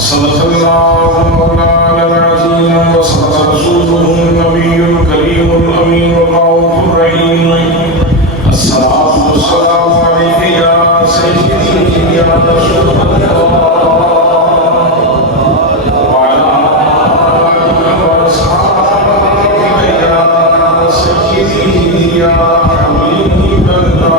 صدق الله مولانا العظيم وصدق رسوله النبي الكريم الأمين الرؤوف الرحيم. الصلاة والسلام عليك يا سيدي يا رسول الله وعلى آلك وأصحابك يا سيدي يا حبيب الله.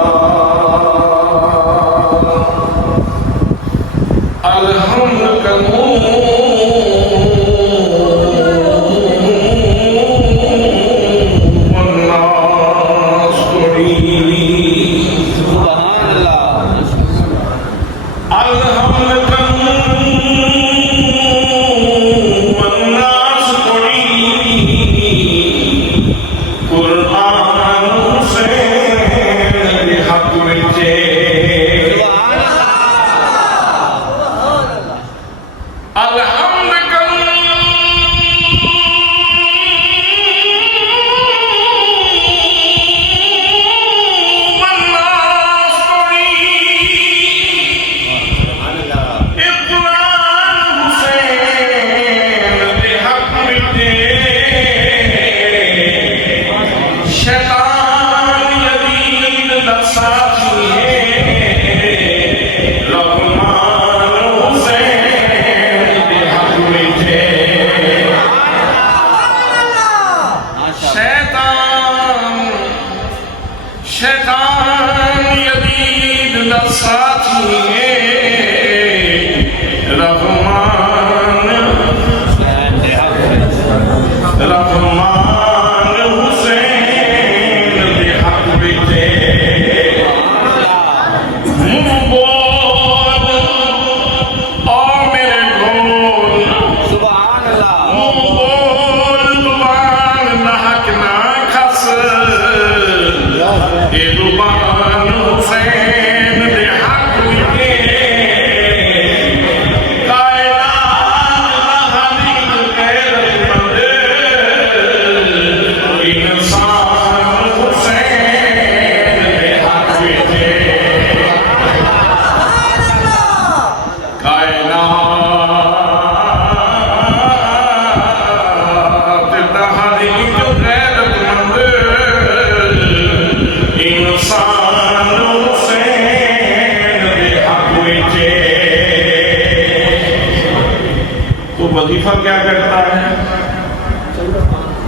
وظیفہ کیا کرتا ہے؟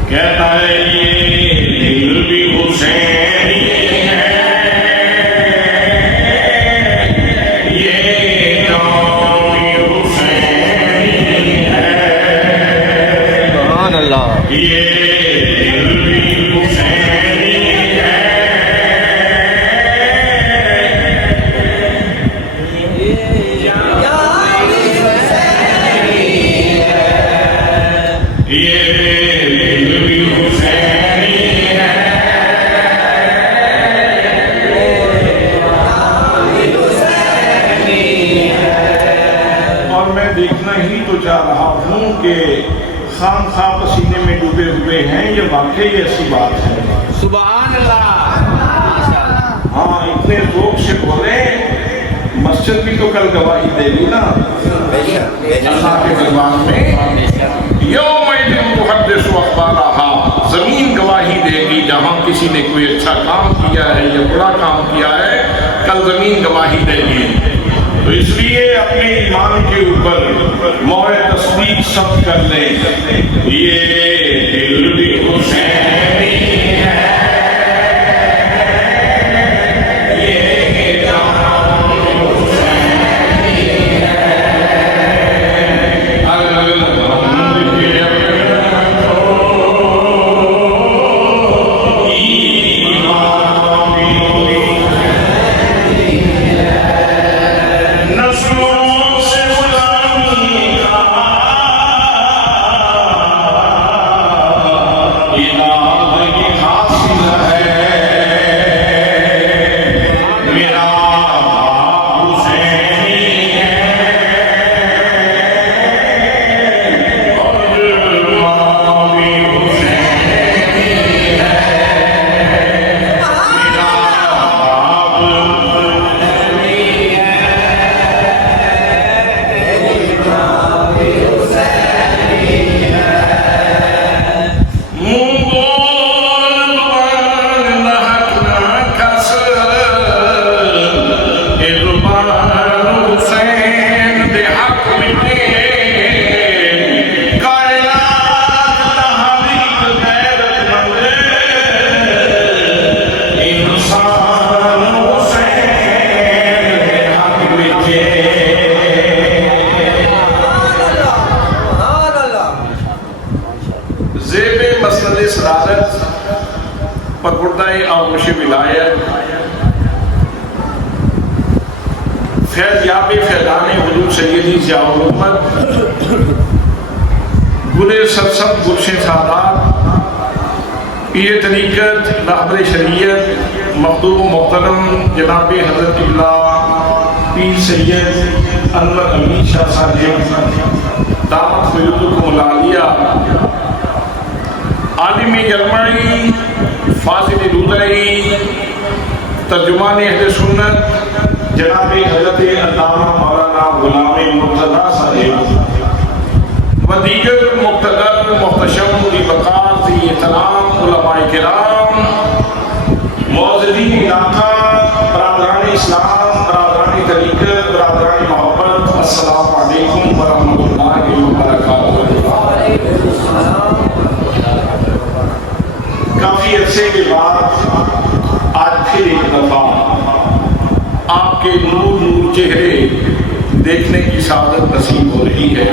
کہتا ہے یہ دل بھی حسینی ہے، یہ جان بھی حسینی ہے، سبحان اللہ، یہ دل بھی حسینی ہے، دیکھنا ہی تو چاہ رہا ہوں کہ خام خواہ پسینے میں ڈوبے ہوئے ہیں، یہ واقعی ایسی بات ہے. سبحان اللہ. ہاں اتنے ذوق سے بولے، مسجد بھی تو کل گواہی دے گی نا اللہ کے دربار میں. یوم تحدث اخبارها، زمین گواہی دے گی جہاں کسی نے کوئی اچھا کام کیا ہے یا برا کام کیا ہے، کل زمین گواہی دے گی. تو اس لیے اپنے ایمان کے اوپر مہر تصدیق سب کر لیں. یہ دل بھی حسینی ہے، یہ جان حسینی ہے، وعدۂ آغوش ولایت فیض یاب فیضان حضور سیدی ضیاء الامت گل سرسبز گلشن سادات پیر طریقت رہبر شریعت مخدوم و محترم جناب حضرت قبلہ پیر سید انور امین شاہ صاحب دامت فیضکم العالیہ عالم جرمنی فاضل رودئی ترجمان اہل سنت جناب حضرت علامہ مولانا غلام مرتضیٰ صاحب و دیگر مقتدر محتشم ذی وقار ذی احترام علماء کرام معززین علاقہ برادران اسلام برادران طریقت برادران محبت السلام علیکم ورحمۃ اللہ وبرکاتہ۔ کافی عرصے کے بعد آج پھر ایک دفعہ آپ کے نور نور چہرے دیکھنے کی سعادت نصیب ہو رہی ہے۔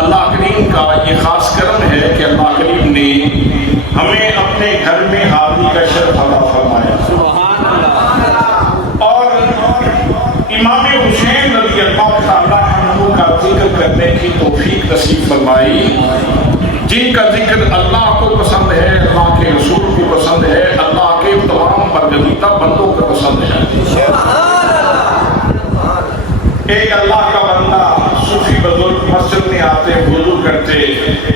اللہ کریم کا یہ خاص کرم ہے کہ اللہ کریم نے ہمیں اپنے گھر میں حاضری کا شرف عطا فرمایا اور امام حسین رضی اللہ تعالیٰ عنہ کا ذکر کرنے کی توفیق نصیب فرمائی، جن کا ذکر اللہ کو پسند ہے، اللہ کے رسول کو پسند ہے، اللہ کے تمام برگزیدہ بندوں کو پسند ہے۔ ایک اللہ کا بندہ صوفی بزرگ مسجد میں آتے وضو کرتے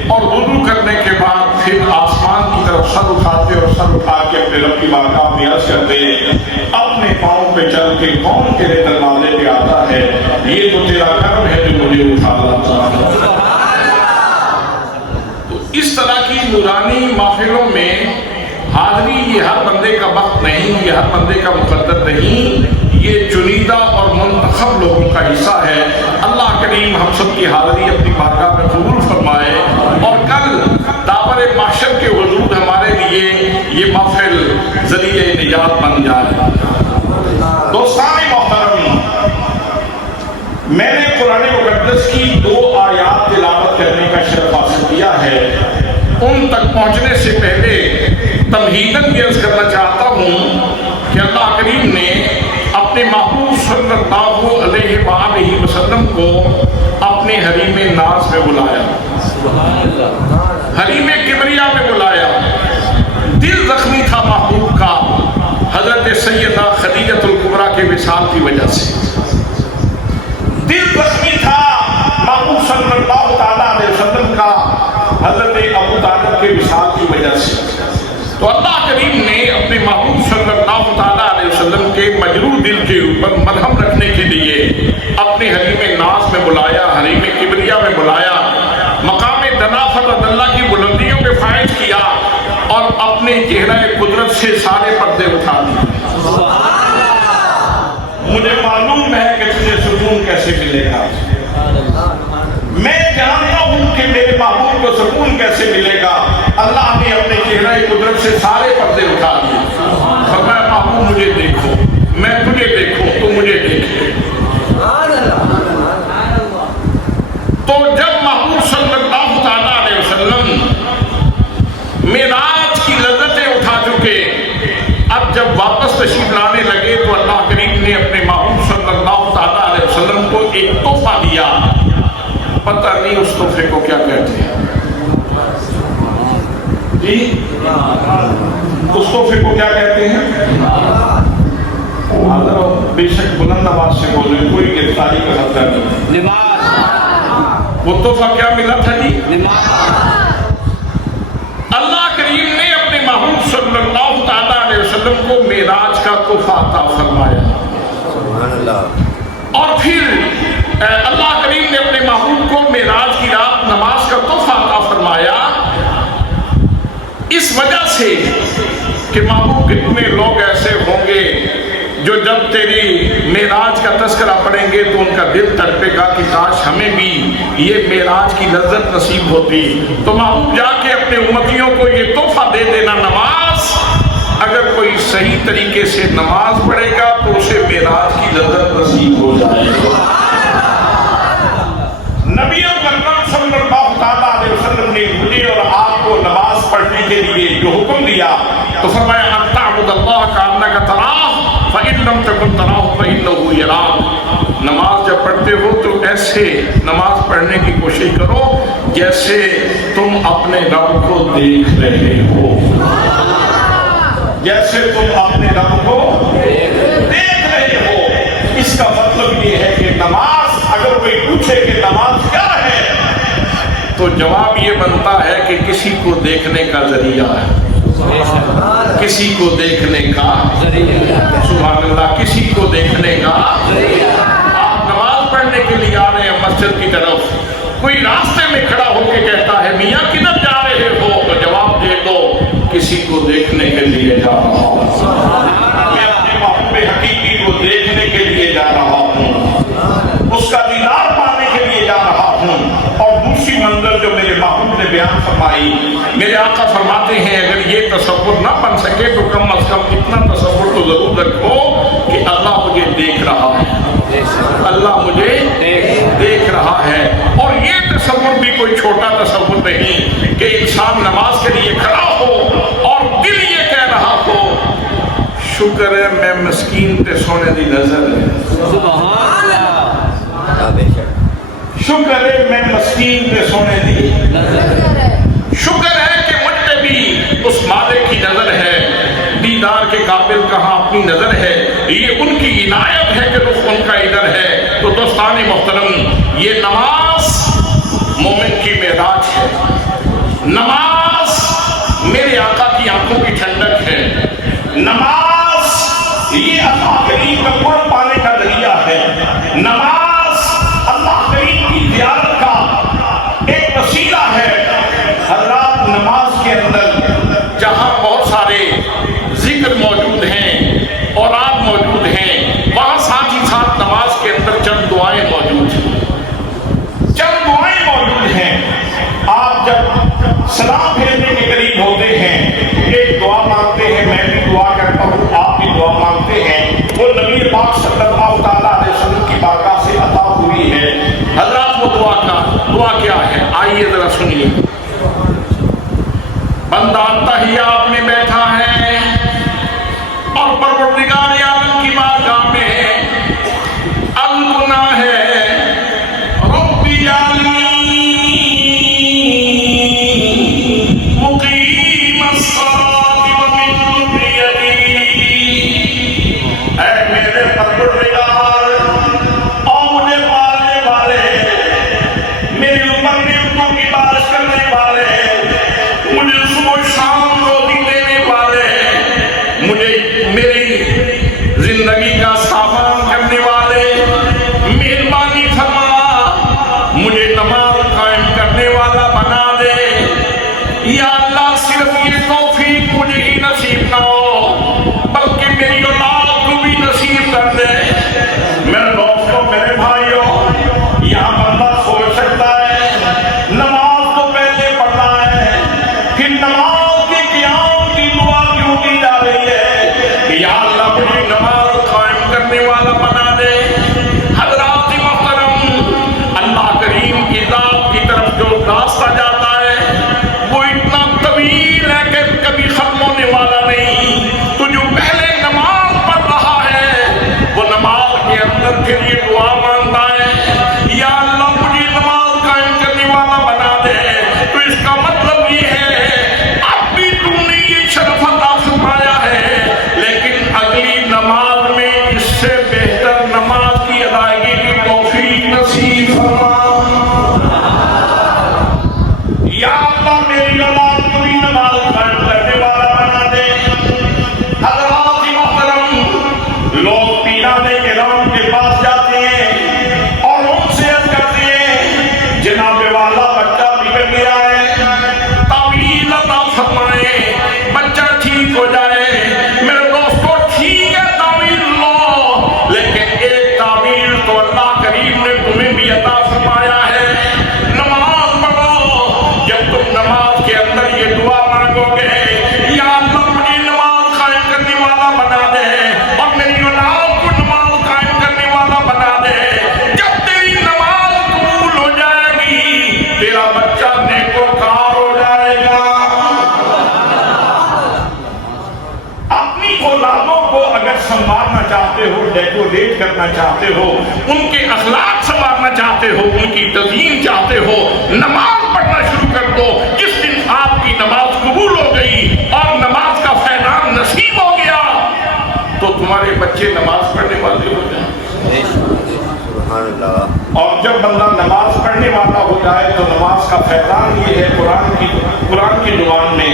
اور وضو کرنے کے بعد پھر آسمان کی طرف سر اٹھاتے اور سر اٹھا کے اپنے رب کی بارگاہ میں عرض کرتے اپنے پاؤں پہ چل کے کون تیرے دروازے پہ آتا ہے، یہ تو تیرا کرم ہے جو مجھے اٹھا لاتا۔ تو اس طرح کی نورانی محفلوں میں حاضری یہ ہر بندے کا وقت نہیں، یہ ہر بندے کا مقدر نہیں، یہ چنیدہ اور منتخب لوگوں کا حصہ ہے۔ اللہ کریم ہم سب کی حاضری اپنی بارگاہ میں قبول فرمائے اور کل داور محشر کے حضور ہمارے لیے یہ محفل ذریعہ نجات بن جائے۔ دوستان محترم، میں نے قرآن مقدس کی 2 آیات تلاوت کرنے کا شرف حاصل کیا ہے۔ ان تک پہنچنے سے پہلے تمہیداً یہ عرض کرنا چاہتا ہوں کہ اللہ کریم نے اپنے محبوب صلی اللہ علیہ وآلہ وسلم کو اپنے حریم ناز میں بلایا، حریم کبریا میں بلایا۔ دل زخمی تھا محبوب کا حضرت سیدہ خدیجہ الکبریٰ کے وصال کی وجہ سے، دل زخمی تھا محبوب صلی اللہ تعالیٰ علیہ وسلم کا حضرت ابو طالب کے وصال کی وجہ سے۔ تو اللہ کریم نے اپنے محبوب صلی اللہ تعالیٰ علیہ وسلم کے مجروح دل کے اوپر مرہم رکھنے کے لیے اپنے حریم ناز میں بلایا، حریم کبریا میں بلایا، مقام دنافت اللہ کی بلندیوں پہ فائز کیا اور اپنے چہرہ قدرت سے سارے پردے اٹھا دیے۔ مجھے معلوم ہے کہ تجھے سکون کیسے ملے گا، میں جانتا ہوں کہ میرے محبوب کو سکون کیسے ملے گا۔ اللہ نے اپنے چہرہ قدرت سے سارے پردے اٹھا دیے، فرمایا محبوب مجھے دیکھو، میں تجھے دیکھوں تو مجھے دیکھے۔ تو جب محبوب صلی اللہ تعالیٰ علیہ وسلم معراج کی لذتیں اٹھا چکے، اب جب واپس تشریف لانے لگے تو اللہ کریم نے اپنے محبوب صلی اللہ تعالیٰ علیہ وسلم کو ایک تحفہ دیا۔ پتہ نہیں اس تحفے کو کیا کہتے ہیں جی، اس تحفے کو کیا کہتے ہیں؟ بے شک بلند آواز سے بولے، کوئی گرفتاری کا خطرہ نہیں۔ وہ تحفہ کیا ملا تھا جی؟ اللہ کریم نے اپنے محبوب صلی اللہ تعالیٰ علیہ وسلم کو معراج کا تحفہ عطا فرمایا اور پھر اللہ کریم نے اپنے محبوب کو معراج کی رات نماز کا تحفہ عطا فرمایا، اس وجہ سے کہ محبوب کتنے لوگ ایسے ہوں گے جو جب تیری معراج کا تذکرہ پڑھیں گے تو ان کا دل تڑپے گا کہ کاش ہمیں بھی یہ معراج کی لذت نصیب ہوتی۔ تو محبوب جا کے اپنے امتیوں کو یہ تحفہ دے دینا، نماز اگر کوئی صحیح طریقے سے نماز پڑھے گا تو اسے معراج کی لذت نصیب ہو جائے گا۔ نبی اکرم صلی اللہ تعالیٰ علیہ وسلم نے مجھے اور آپ کو نماز پڑھنے کے لیے جو ایسے نماز پڑھنے کی کوشش کرو جیسے تم اپنے رب کو دیکھ رہے ہو، جیسے تم اپنے رب کو دیکھ رہے ہو۔ اس کا مطلب یہ ہے کہ نماز، اگر کوئی پوچھے کہ نماز کیا ہے تو جواب یہ بنتا ہے کہ کسی کو دیکھنے کا ذریعہ ہے، کسی کو دیکھنے کا سبحان اللہ، کسی کو دیکھنے کا۔ آپ نماز پڑھنے کے لیے آ رہے ہیں مسجد کی طرف، کوئی راستے میں کھڑا ہو کے کہتا ہے میاں کدھر جا رہے ہو، تو جواب دے دو کسی کو دیکھنے کے لیے جا رہا ہوں، میں اپنے محبوب حقیقی کو دیکھنے کے لیے جا رہا ہوں، اس کا دیدار پانے کے لیے جا رہا ہوں۔ اور دوسری منزل جو میرے محبوب نے بیان فرمائی، میرے آقا فرماتے ہیں اگر یہ تصور نہ بن سکے تو کم از کم اتنا تصور تو ضرور رکھو کہ اللہ مجھے دیکھ رہا ہے، اللہ مجھے دیکھ رہا ہے۔ اور یہ تصور بھی کوئی چھوٹا تصور نہیں کہ انسان نماز کے لیے کھڑا ہو اور دل یہ کہہ رہا ہو شکر ہے میں مسکین تے سونے دی نظر ہے، شکر ہے میں مسکین تے سونے دی، شکر ہے کہ مجھ پہ بھی اس مالک کی نظر ہے، دیدار کے قابل کہاں اپنی نظر ہے، یہ ان کی عنایت ہے کہ رخ ان کا ادھر ہے۔ تو دوستان محترم، یہ نماز مومن کی معراج ہے، نماز میرے آقا کی آنکھوں کی ٹھنڈک ہے، نماز یہ اللہ کریم کا قرب پانے کا ذریعہ ہے، نماز اللہ کریم کی زیارت کا ایک وسیلہ ہے۔ حضرات نماز کے اندر جہاں بہت سارے ذکر موجود ہیں اور آپ موجود ہیں، وہاں ساتھ ہی ساتھ نماز کے اندر چند دعائیں موجود ہیں، چند دعائیں موجود ہیں۔ آپ جب سلام پھیرنے کے قریب ہوتے ہیں ایک دعا مانگتے ہیں، میں بھی دعا کرتا ہوں، آپ بھی دعا مانگتے ہیں، وہ نبی پاک صلی اللہ تعالیٰ علیہ وسلم کی بارگاہ سے عطا ہوئی ہے۔ حضرات وہ دعا کیا ہے آئیے ذرا سنیے۔ بندہ تحیات میں بیٹھا ہے اور پروردگار عالم کی بارگاہ میں الگناہ ہے ربی جعلنی مقیم الصلاۃ ومن ذریتی، اے میرے پروردگار اور مجھے پالنے والے، میرے اوپر نعمتوں کی بارش کرنے والے، مجھے صبح شام روزی دینے والے، مجھے میری زندگی کا سامان کرنے والے، مہربانی فرما مجھے نماز قائم کرنے والا بنا دے۔ یا اللہ صرف یہ توفیق مجھے ہی نصیب نہ ہو بلکہ میری اولاد کو بھی نصیب کر دے۔ میرے دوستوں، میرے بھائیوں، یہاں بندہ سوچ سکتا ہے نماز تو پہلے پڑھنا ہے، پھر نماز کے قیام کی دعا کیوں کی جا رہی ہے؟ یا اللہ مجھے نماز قائم کرنے والا بنا دے۔ حضرات محترم، اللہ کریم کی ذات کی طرف جو راستہ جاتا ہے وہ اتنا طویل ہے کہ کبھی ختم ہونے والا نہیں۔ تو جو پہلے نماز پڑھ رہا ہے وہ نماز کے اندر پھر یہ دعا مانگتا ہے یا اللہ مجھے نماز قائم کرنے والا بنا دے۔ تو اس کا مطلب یہ ہے اب بھی تم نے یہ شرف عطا فرمایا ہے، لیکن اگلی نماز میں اس سے بہتر نماز کی ادائیگی کی توفیق نصیب فرما۔ یا اللہ میری اولاد کو بھی نماز قائم کرنے والا بنا دے۔ حضرات محترم، لوگ پیرانے کرام کے پاس جاتے ہیں اور ان سے عرض کرتے ہیں جناب والا بچہ بگڑ گیا ہے، تعویذ عطا فرمائیں بچہ ٹھیک ہو جائے۔ میرے دوستو ٹھیک ہے تعویذ لو، لیکن ایک تعویذ تو اللہ کریم نے تمہیں بھی عطا فرمایا ہے، نماز پڑھو۔ جب تم نماز کے اندر یہ دعا مانگو گے یا اللہ مجھے نماز قائم کرنے والا بنا دے اور میری اولاد کو نماز قائم کرنے والا بنا دے، جب تیری نماز قبول ہو جائے گی تیرا بچہ نیکوکار ہو جائے گا۔ اپنی اولادوں کو اگر سنبھالنا چاہتے ہو، ڈیکوریٹ کرنا چاہتے ہو، ان کے اخلاق سنبھالنا چاہتے ہو، ان کی تزئین چاہتے ہو، نماز پڑھنا شروع کر دو۔ جس دن آپ کی نماز قبول ہو گئی اور نماز کا فیضان نصیب ہو گیا تو تمہارے بچے نماز پڑھنے والے ہو جائیں۔ اور جب بندہ نماز پڑھنے والا ہو جائے تو نماز کا فیضان یہ ہے، قرآن کی زبان میں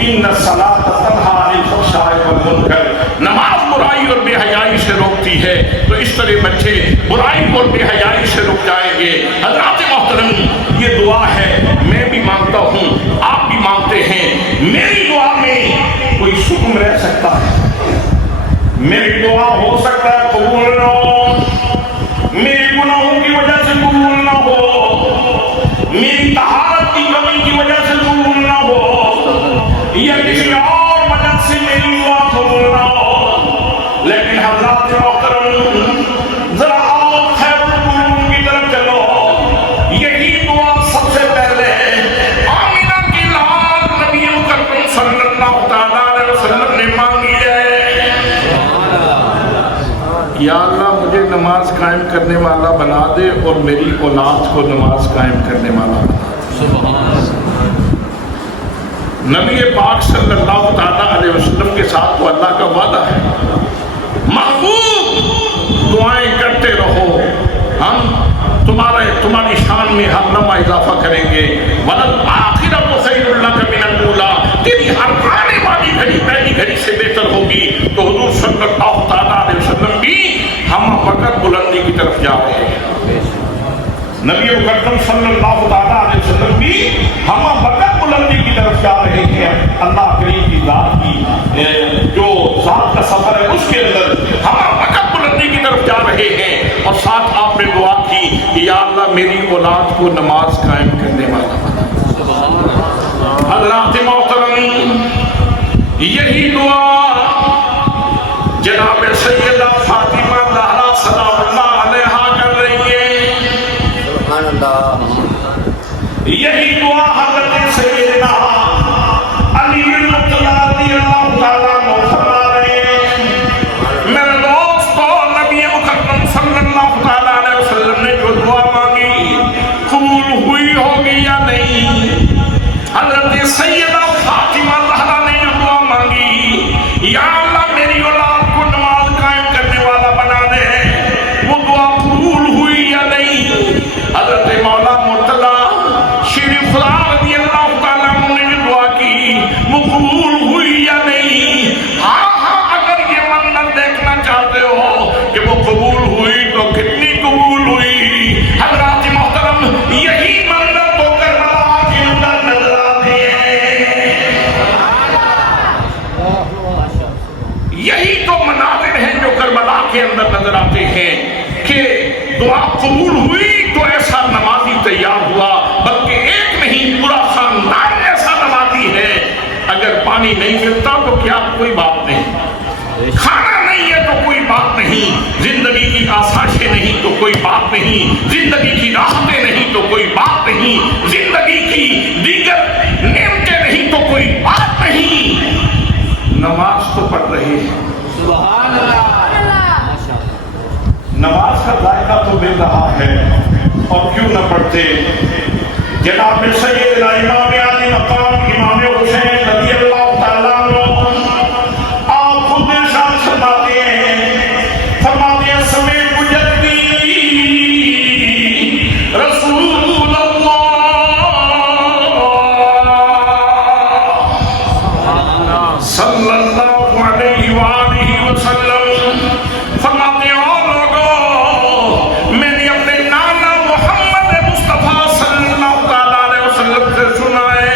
ان الصلاۃ تنہی عن الفحشاء والمنکر، نماز برائی اور بے حیائی سے روکتی ہے۔ تو اس طرح بچے برائی اور بے حیائی سے رک جائیں گے۔ حضرات محترم، یہ دعا ہے، میں بھی مانگتا ہوں، آپ بھی مانگتے ہیں۔ میری دعا میں کوئی سکون رہ سکتا ہے، میری دعا ہو سکتا ہے قبول نہ ہو، میری گناہوں کی وجہ سے قبول نہ ہو، میری طہارت کی کمی کی وجہ سے قبول نہ ہو، یا کسی اور وجہ سے میری دعا قبول نہ ہو، لیکن حضرات محترم ذرا آپ خیر القرون کی طرف چلو۔ یہی دعا سب سے پہلے آمینہ کی لال نبی مکرم صلی اللہ تعالیٰ علیہ وسلم نے مانگی ہے۔ یا اللہ مجھے نماز قائم کرنے والا بنا دے اور میری اولاد کو نماز قائم کرنے والا بنا دے۔ نبی پاک صلی اللہ تعالیٰ علیہ وسلم کے ساتھ تو اللہ کا وعدہ ہے، محبوب دعائیں کرتے رہو، ہم تمہاری شان میں ہر لمحہ اضافہ کریں گے۔ وَلَلْآخِرَةُ خَيْرٌ لَكَ مِنَ الْأُولَىٰ، تیری ہر آنے والی گھڑی پہلی گھڑی سے بہتر ہوگی۔ تو حضور صلی اللہ تعالیٰ علیہ وسلم بھی ہم وقت بلندی کی طرف جا رہے ہیں، نبی مکرم صلی اللہ تعالیٰ علیہ وسلم بھی ہم وقت بلندی کی طرف جا رہے ہیں۔ اللہ کریم کی ذات کی جو ذات کا سفر ہے اس کے اندر ہم وقت بلندی کی طرف جا رہے ہیں۔ اور ساتھ آپ نے دعا کی کہ یا اللہ میری اولاد کو نماز قائم کرنے والا بنا۔ حضرات محترم، یہی دعا جناب سیدہ فاطمہ زہرا سلام اللہ علیہا کر رہی ہے۔ سبحان اللہ۔ یہی دعا حضرت سیدنا علی بن رضی اللہ تعالیٰ عنہ فرما رہے ہیں۔ میرے دوستو، نبی مکرم صلی اللہ تعالیٰ علیہ وسلم نے جو دعا مانگی قبول ہوئی ہوگی یا نہیں؟ حضرت سیدہ فاطمہ زہرا نے جو دعا مانگی، یا اللہ میری اولاد کو نماز قائم کرنے والا بنا دے، وہ دعا قبول ہوئی یا نہیں؟ حضرت مولا مرتضیٰ شیر خدا رضی اللہ تعالیٰ عنہ نے جو دعا کی وہ قبول ہوئی یا نہیں؟ ہاں، اگر یہ منظر دیکھنا چاہتے ہو کہ وہ قبول ہوئی تو کتنی قبول ہوئی؟ حضرات محترم، یہی منظر تو کربلا کے اندر نظر آتے ہیں، یہی تو مناظر ہیں جو کربلا کے اندر نظر آتے ہیں کہ دعا قبول ہوئی تو ایسا نمازی تیار ہوا، بلکہ ایک نہیں پورا خاندان ایسا نمازی ہے۔ اگر پانی نہیں ملتا تو کیا کوئی بات نہیں، کھانا نہیں ہے تو کوئی بات نہیں، زندگی کی آسائشیں نہیں تو کوئی بات نہیں، زندگی کی راحتیں نہیں تو کوئی بات نہیں، زندگی کی دیگر نعمتیں نہیں تو کوئی بات نہیں، نماز تو پڑھ رہے ہیں۔ سبحان اللہ۔ نماز کا ذائقہ تو مل رہا ہے، اور کیوں نہ پڑھتے؟ جناب سیدنا امام علی مقام امام حسین رضی اللہ تعالیٰ عنہ آپ خود ارشاد فرماتے ہیں سمیت جدی رسول اللہ صلی اللہ علیہ وآلہ وسلم فرماتے ہیں، اور لوگوں میں نے اپنے نانا محمد مصطفیٰ صلی اللہ تعالیٰ علیہ وسلم سے سنا ہے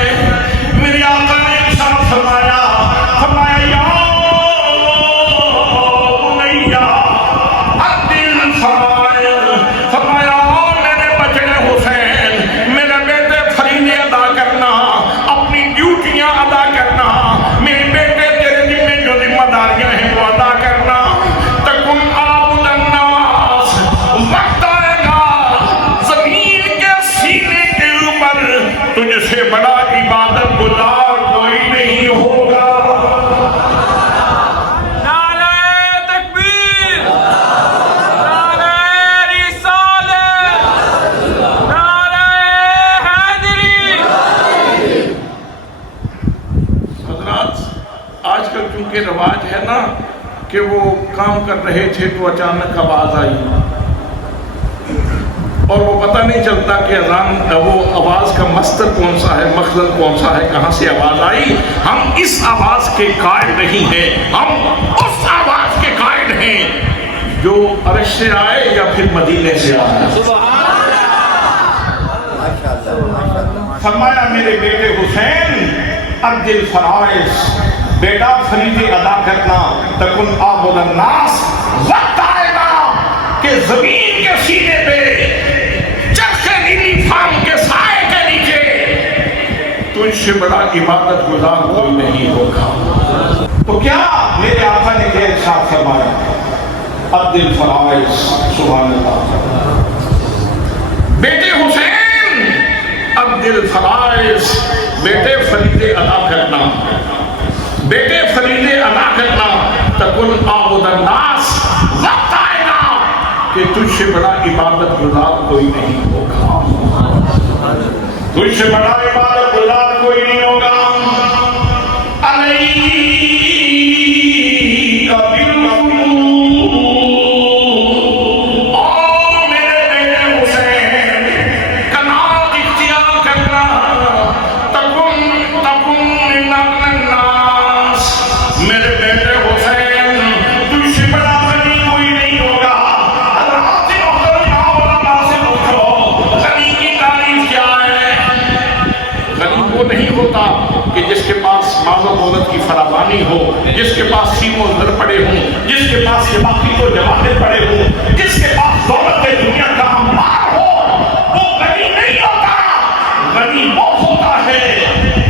کہ وہ کام کر رہے تھے تو اچانک آواز آئی اور وہ پتہ نہیں چلتا کہ اذان وہ آواز کا مصدر کون سا ہے، مخزن کون سا ہے، کہاں سے آواز آئی۔ ہم اس آواز کے قائل نہیں ہیں، ہم اس آواز کے قائل ہیں جو عرش سے آئے یا پھر مدینے سے آئے۔ فرمایا میرے بیٹے حسین عبد الفرائض، بیٹا فریض ادا کرنا، تکن عابد الناس، وقت آئے گا کہ زمین کے سینے پہ چرخ نیلی فام کے سائے کے نیچے تجھ سے بڑا عبادت گزار کوئی نہیں ہوگا۔ تو کیا میرے آقا نے کیا ارشاد فرمایا؟ عبد الفرائض، سبحان اللہ، بیٹے حسین عبد الفرائض، بیٹے فریضے ادا کرنا، بیٹے فریضے ادا کرنا، تکن عابد الناس، وقت آئے گا کہ تجھ سے بڑا عبادت گزار کوئی نہیں ہوگا، تجھ سے بڑا عبادت گزار کوئی نہیں ہوگا۔ علیہ کہ جس کے پاس مال و دولت کی فراوانی ہو، جس کے پاس سیم و زر پڑے ہوں، جس کے پاس یہ باقی کو جواہر پڑے ہوں، جس کے پاس دولت دنیا کا انبار ہو، وہ غنی نہیں ہوتا۔ غنی وہ ہوتا ہے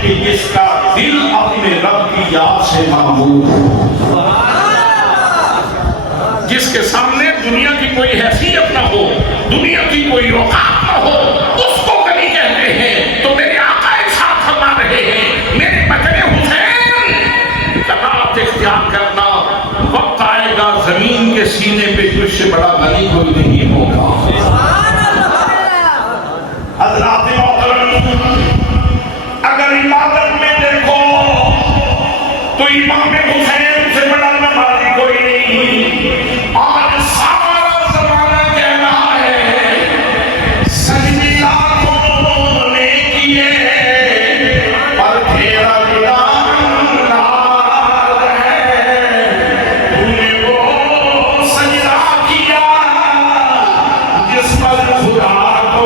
کہ جس کا دل اپنے رب کی یاد سے معمور ہو، جس کے سامنے دنیا کی کوئی حیثیت نہ ہو، دنیا کی کوئی اوقات نہ ہو، اس کو غنی کہتے ہیں۔ تو میرے آقا ارشاد فرما رہے ہیں، میرے بچے حسین قناعت اختیار کرنا، وقت آئے گا زمین کے سینے پہ تجھ سے بڑا غنی کوئی نہیں ہوگا۔ حضرات محترم، اگر عبادت میں دیکھو تو امام حسین سے بڑا نمازی کوئی نہیں۔ آج سارا زمانہ کہہ رہا ہے سجدے لاکھوں نے کیے پر تیرا غلام ناز ہے، تو نے وہ سجدہ کیا جس پر خدا کو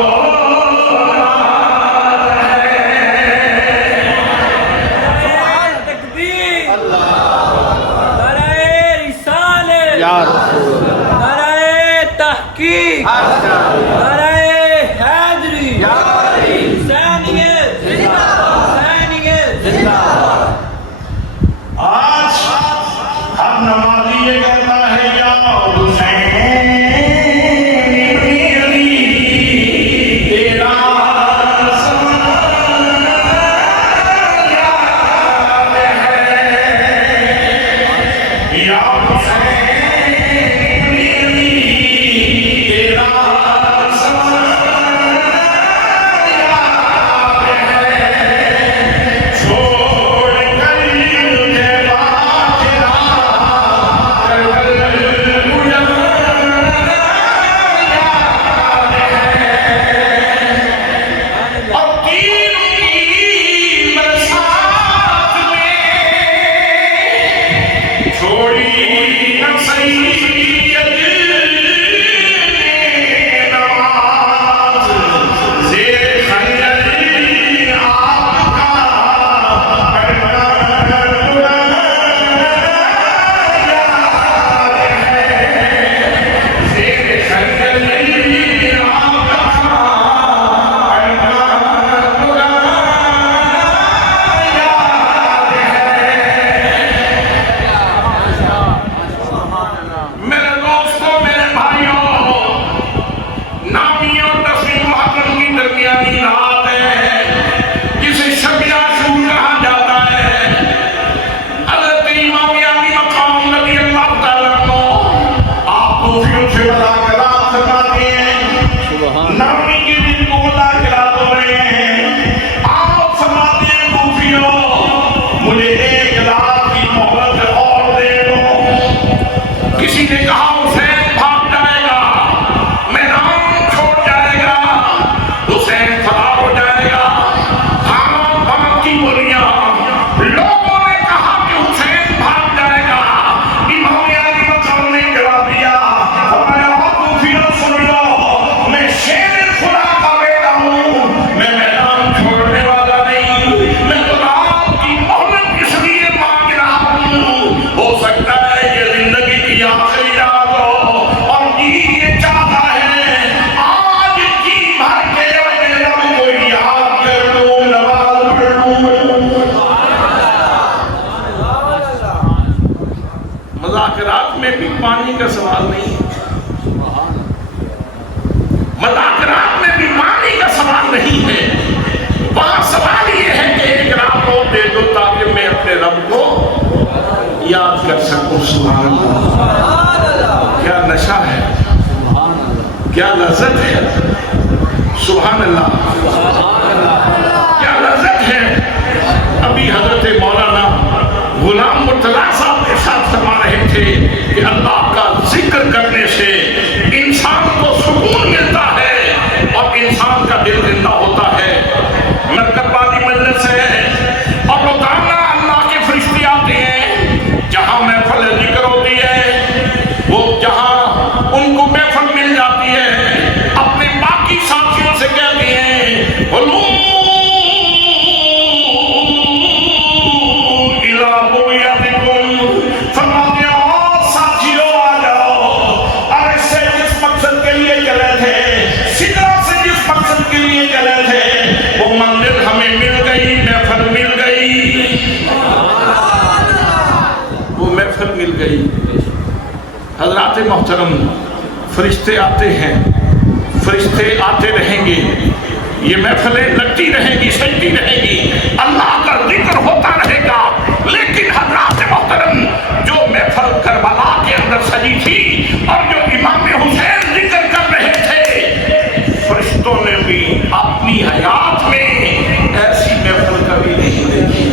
سبحان اللہ. کیا نشہ ہے, کیا لذت ہے, سبحان اللہ, کیا لذت ہے. ابھی حضرت مولانا غلام مرتضیٰ صاحب کے ساتھ فرما رہے تھے کہ اللہ کا ذکر کرنے سے انسان کو سکون ملتا ہے اور انسان کا دل زندہ ہوتا ہے. مرکب والی مجلس ہے اور روزانہ اللہ کے فرشتے آتے ہیں. جہاں محفل ذکر ہوتی ہے, وہ جہاں ان کو محفل مل جاتی ہے, اپنے باقی ساتھیوں سے کہتے ہیں حضور مل گئی. حضرات محترم, فرشتے آتے ہیں, فرشتے آتے رہیں گے, یہ محفلیں لگتی رہیں گی, سجتی رہیں گی, اللہ کا ذکر ہوتا رہے گا. لیکن حضرات محترم, جو محفل کربلا کے اندر سجی تھی اور جو امام حسین ذکر کر رہے تھے, فرشتوں نے بھی اپنی حیات میں ایسی محفل کبھی نہیں دیکھی,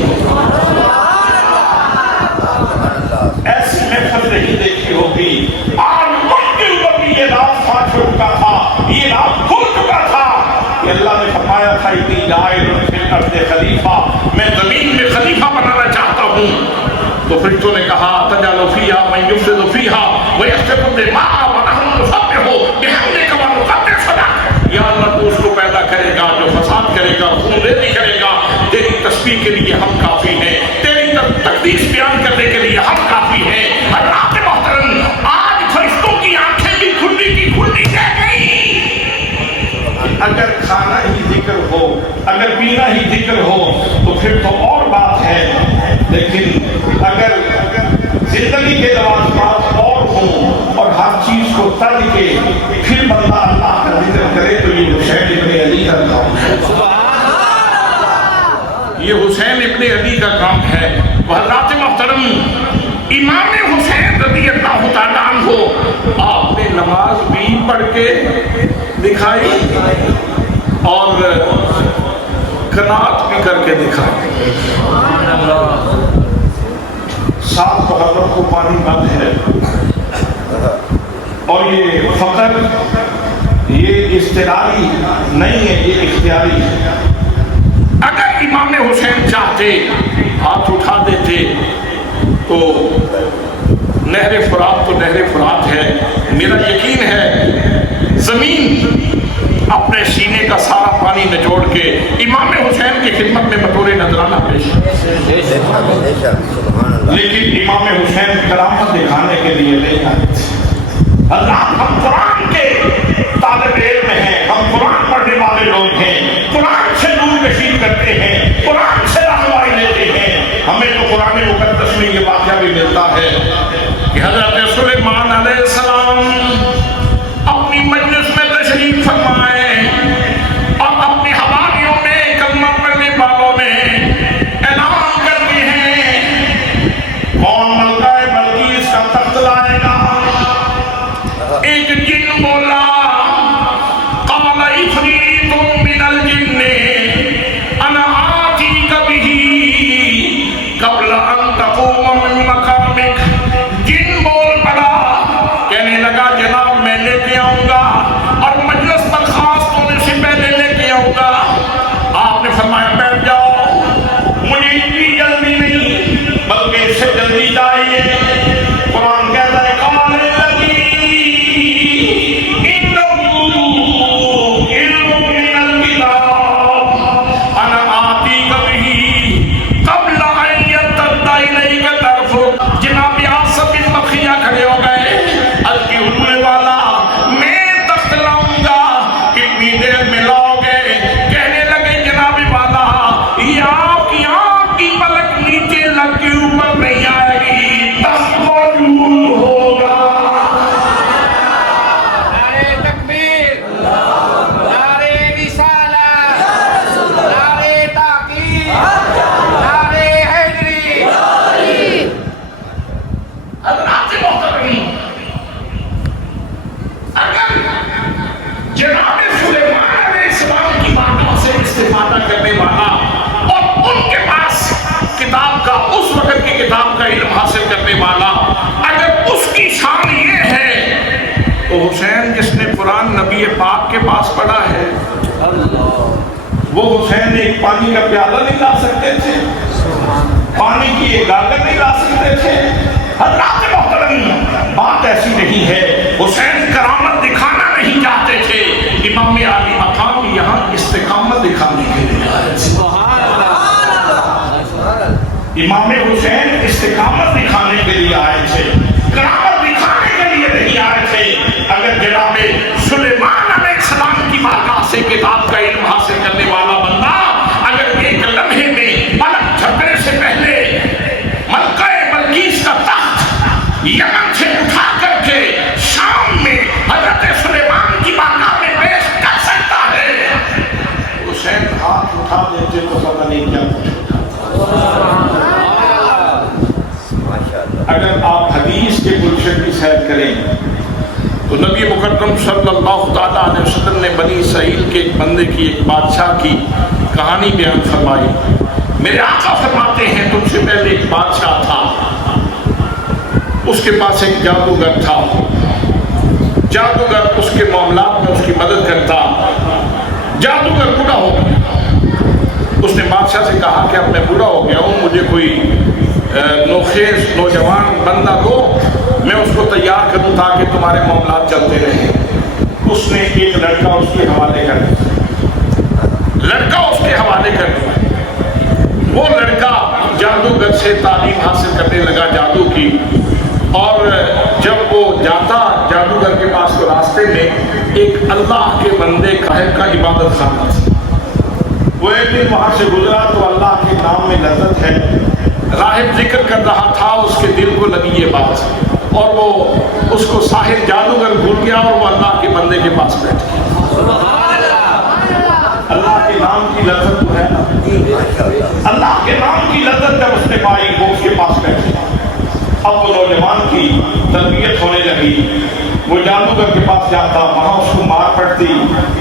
ایسی محفل نہیں دیکھی ہوگی. آج وقت کے اوپر بھی یہ راز پھاٹ چکا تھا, یہ راز کھل چکا تھا کہ اللہ نے فرمایا تھا انی جاعل فی الارض خلیفہ, میں زمین میں خلیفہ بنانا چاہتا ہوں. تو فرشتوں نے کہا تجعل فیہا من یفسد فیہا ویسفک الدماء ونحن نسبح بحمدک ونقدس لک. یا اللہ تو اس کو پیدا کرے گا جو فساد کرے گا, خون ریزی کرے گا. تیری تسبیح کے لیے ہم کافی ہیں, تیری تقدیس بیان کرنے کے لیے ہم کافی ہیں. حضرات محترم, آج فرشتوں کی آنکھیں بھی کھلی کی کھلی رہ گئی. اگر کھانا ہی ذکر ہو, اگر پینا ہی ذکر ہو تو پھر تو اور بات ہے. لیکن اگر زندگی کے لوازمات اور ہوں اور ہر چیز کو ترک کے پھر بندہ اللہ کا ذکر کرے تو یہ حسین ابن علی کا کام ہے. یہ حسین ابن علی کا کام ہے. حضرات محترم, امام حسین رضی اللہ تعالیٰ عنہ آپ نے نماز بھی پڑھ کے دکھائی اور قناعت بھی کر کے دکھائی. سات محرم کو پانی بند ہے اور یہ فقر یہ اضطراری نہیں ہے, یہ اختیاری ہے. اگر امام حسین چاہتے ہاتھ اٹھا دیتے تو نہر فرات تو نہر فرات ہے. میرا یقین ہے زمین اپنے سینے کا سارا پانی نچوڑ کے امام حسین کی خدمت میں بطور نذرانہ پیش, لیکن امام حسین کرامت دکھانے کے لیے نہیں آئے. حضرات, ہم قرآن کے طالب علم ہیں, ہم قرآن پڑھنے والے لوگ ہیں, قرآن سے نور کشید کرتے ہیں, قرآن سے رہنمائی لیتے ہیں. ہمیں تو قرآن مقدس میں یہ واقعہ بھی ملتا ہے کہ حضرت سلیمان علیہ السلام اپنی مجلس میں تشریف فرمائے اور اپنی حواریوں میں, کلمہ پڑھنے والوں میں اعلان کرتے ہیں کون ملکہ بلقیس کا تخت لائے گا. ایک جن بولا قال عفریت من الجن انا آتیک بہ قبل ان تقوم من مقامک. جن بول حسین جس نے قرآن نبی پاک کے پاس پڑھا ہے، وہ حسین ایک پانی کا پیالہ نہیں لا سکتے تھے، پانی کی ایک گاگر نہیں لا سکتے تھے؟ حضرات محترم، بات ایسی نہیں ہے، حسین کرامت دکھانا نہیں چاہتے تھے، امام علی مقام یہاں استقامت دکھانے کے لیے آئے تھے۔ امام حسین استقامت دکھانے کے لیے آئے تھے، کرامت دکھانے کے لیے نہیں آئے تھے۔ اگر جناب سلیمان علیہ السلام کی بارگاہ سے کتاب کا علم حاصل کرنے والا بندہ اگر ایک لمحے میں ملک جھپنے سے پہلے ملکہ بلقیس کا تخت یمن سے اٹھا کر کے شام میں حضرت سلیمان کی بارگاہ میں پیش کر سکتا ہے، حسین ہاتھ اٹھا دیتے تو پتہ نہیں کیا کچھ ہوتا۔ اگر آپ حدیث کے گلشن کی سیر کریں تو نبی مکرم صلی اللہ تعالیٰ علیہ وسلم نے بنی اسرائیل کے ایک بندے کی، ایک بادشاہ کی کہانی بیان فرمائی۔ میرے آقا فرماتے ہیں تم سے پہلے ایک بادشاہ تھا، اس کے پاس ایک جادوگر تھا، جادوگر اس کے معاملات میں اس کی مدد کرتا۔ جادوگر بوڑھا ہو گیا، اس نے بادشاہ سے کہا کہ اب میں بوڑھا ہو گیا ہوں، مجھے کوئی نوخیز نوجوان بندہ دو، میں اس کو تیار کروں تاکہ تمہارے معاملات چلتے رہیں۔ اس نے ایک لڑکا اس کے حوالے کر دیا، لڑکا اس کے حوالے کر دیا۔ وہ لڑکا جادوگر سے تعلیم حاصل کرنے لگا جادو کی، اور جب وہ جاتا جادوگر کے پاس تو راستے میں ایک اللہ کے بندے کا عبادت خانہ تھا۔ وہ ایک دن وہاں سے گزرا تو اللہ کے نام میں لذت ہے، راہب ذکر کر رہا تھا، اس کے دل کو لگی یہ بات، اور وہ اس کو ساحر جادوگر بھول گیا اور وہ اللہ کے بندے کے پاس بیٹھ گیا۔ اللہ کے نام کی لذت تو ہے نا، اللہ کے نام کی لذت جب اس نے پائی وہ اس کے پاس بیٹھ گیا۔ اب وہ نوجوان کی تربیت ہونے لگی، وہ جادوگر کے پاس جاتا، وہاں اس کو مار پڑتی،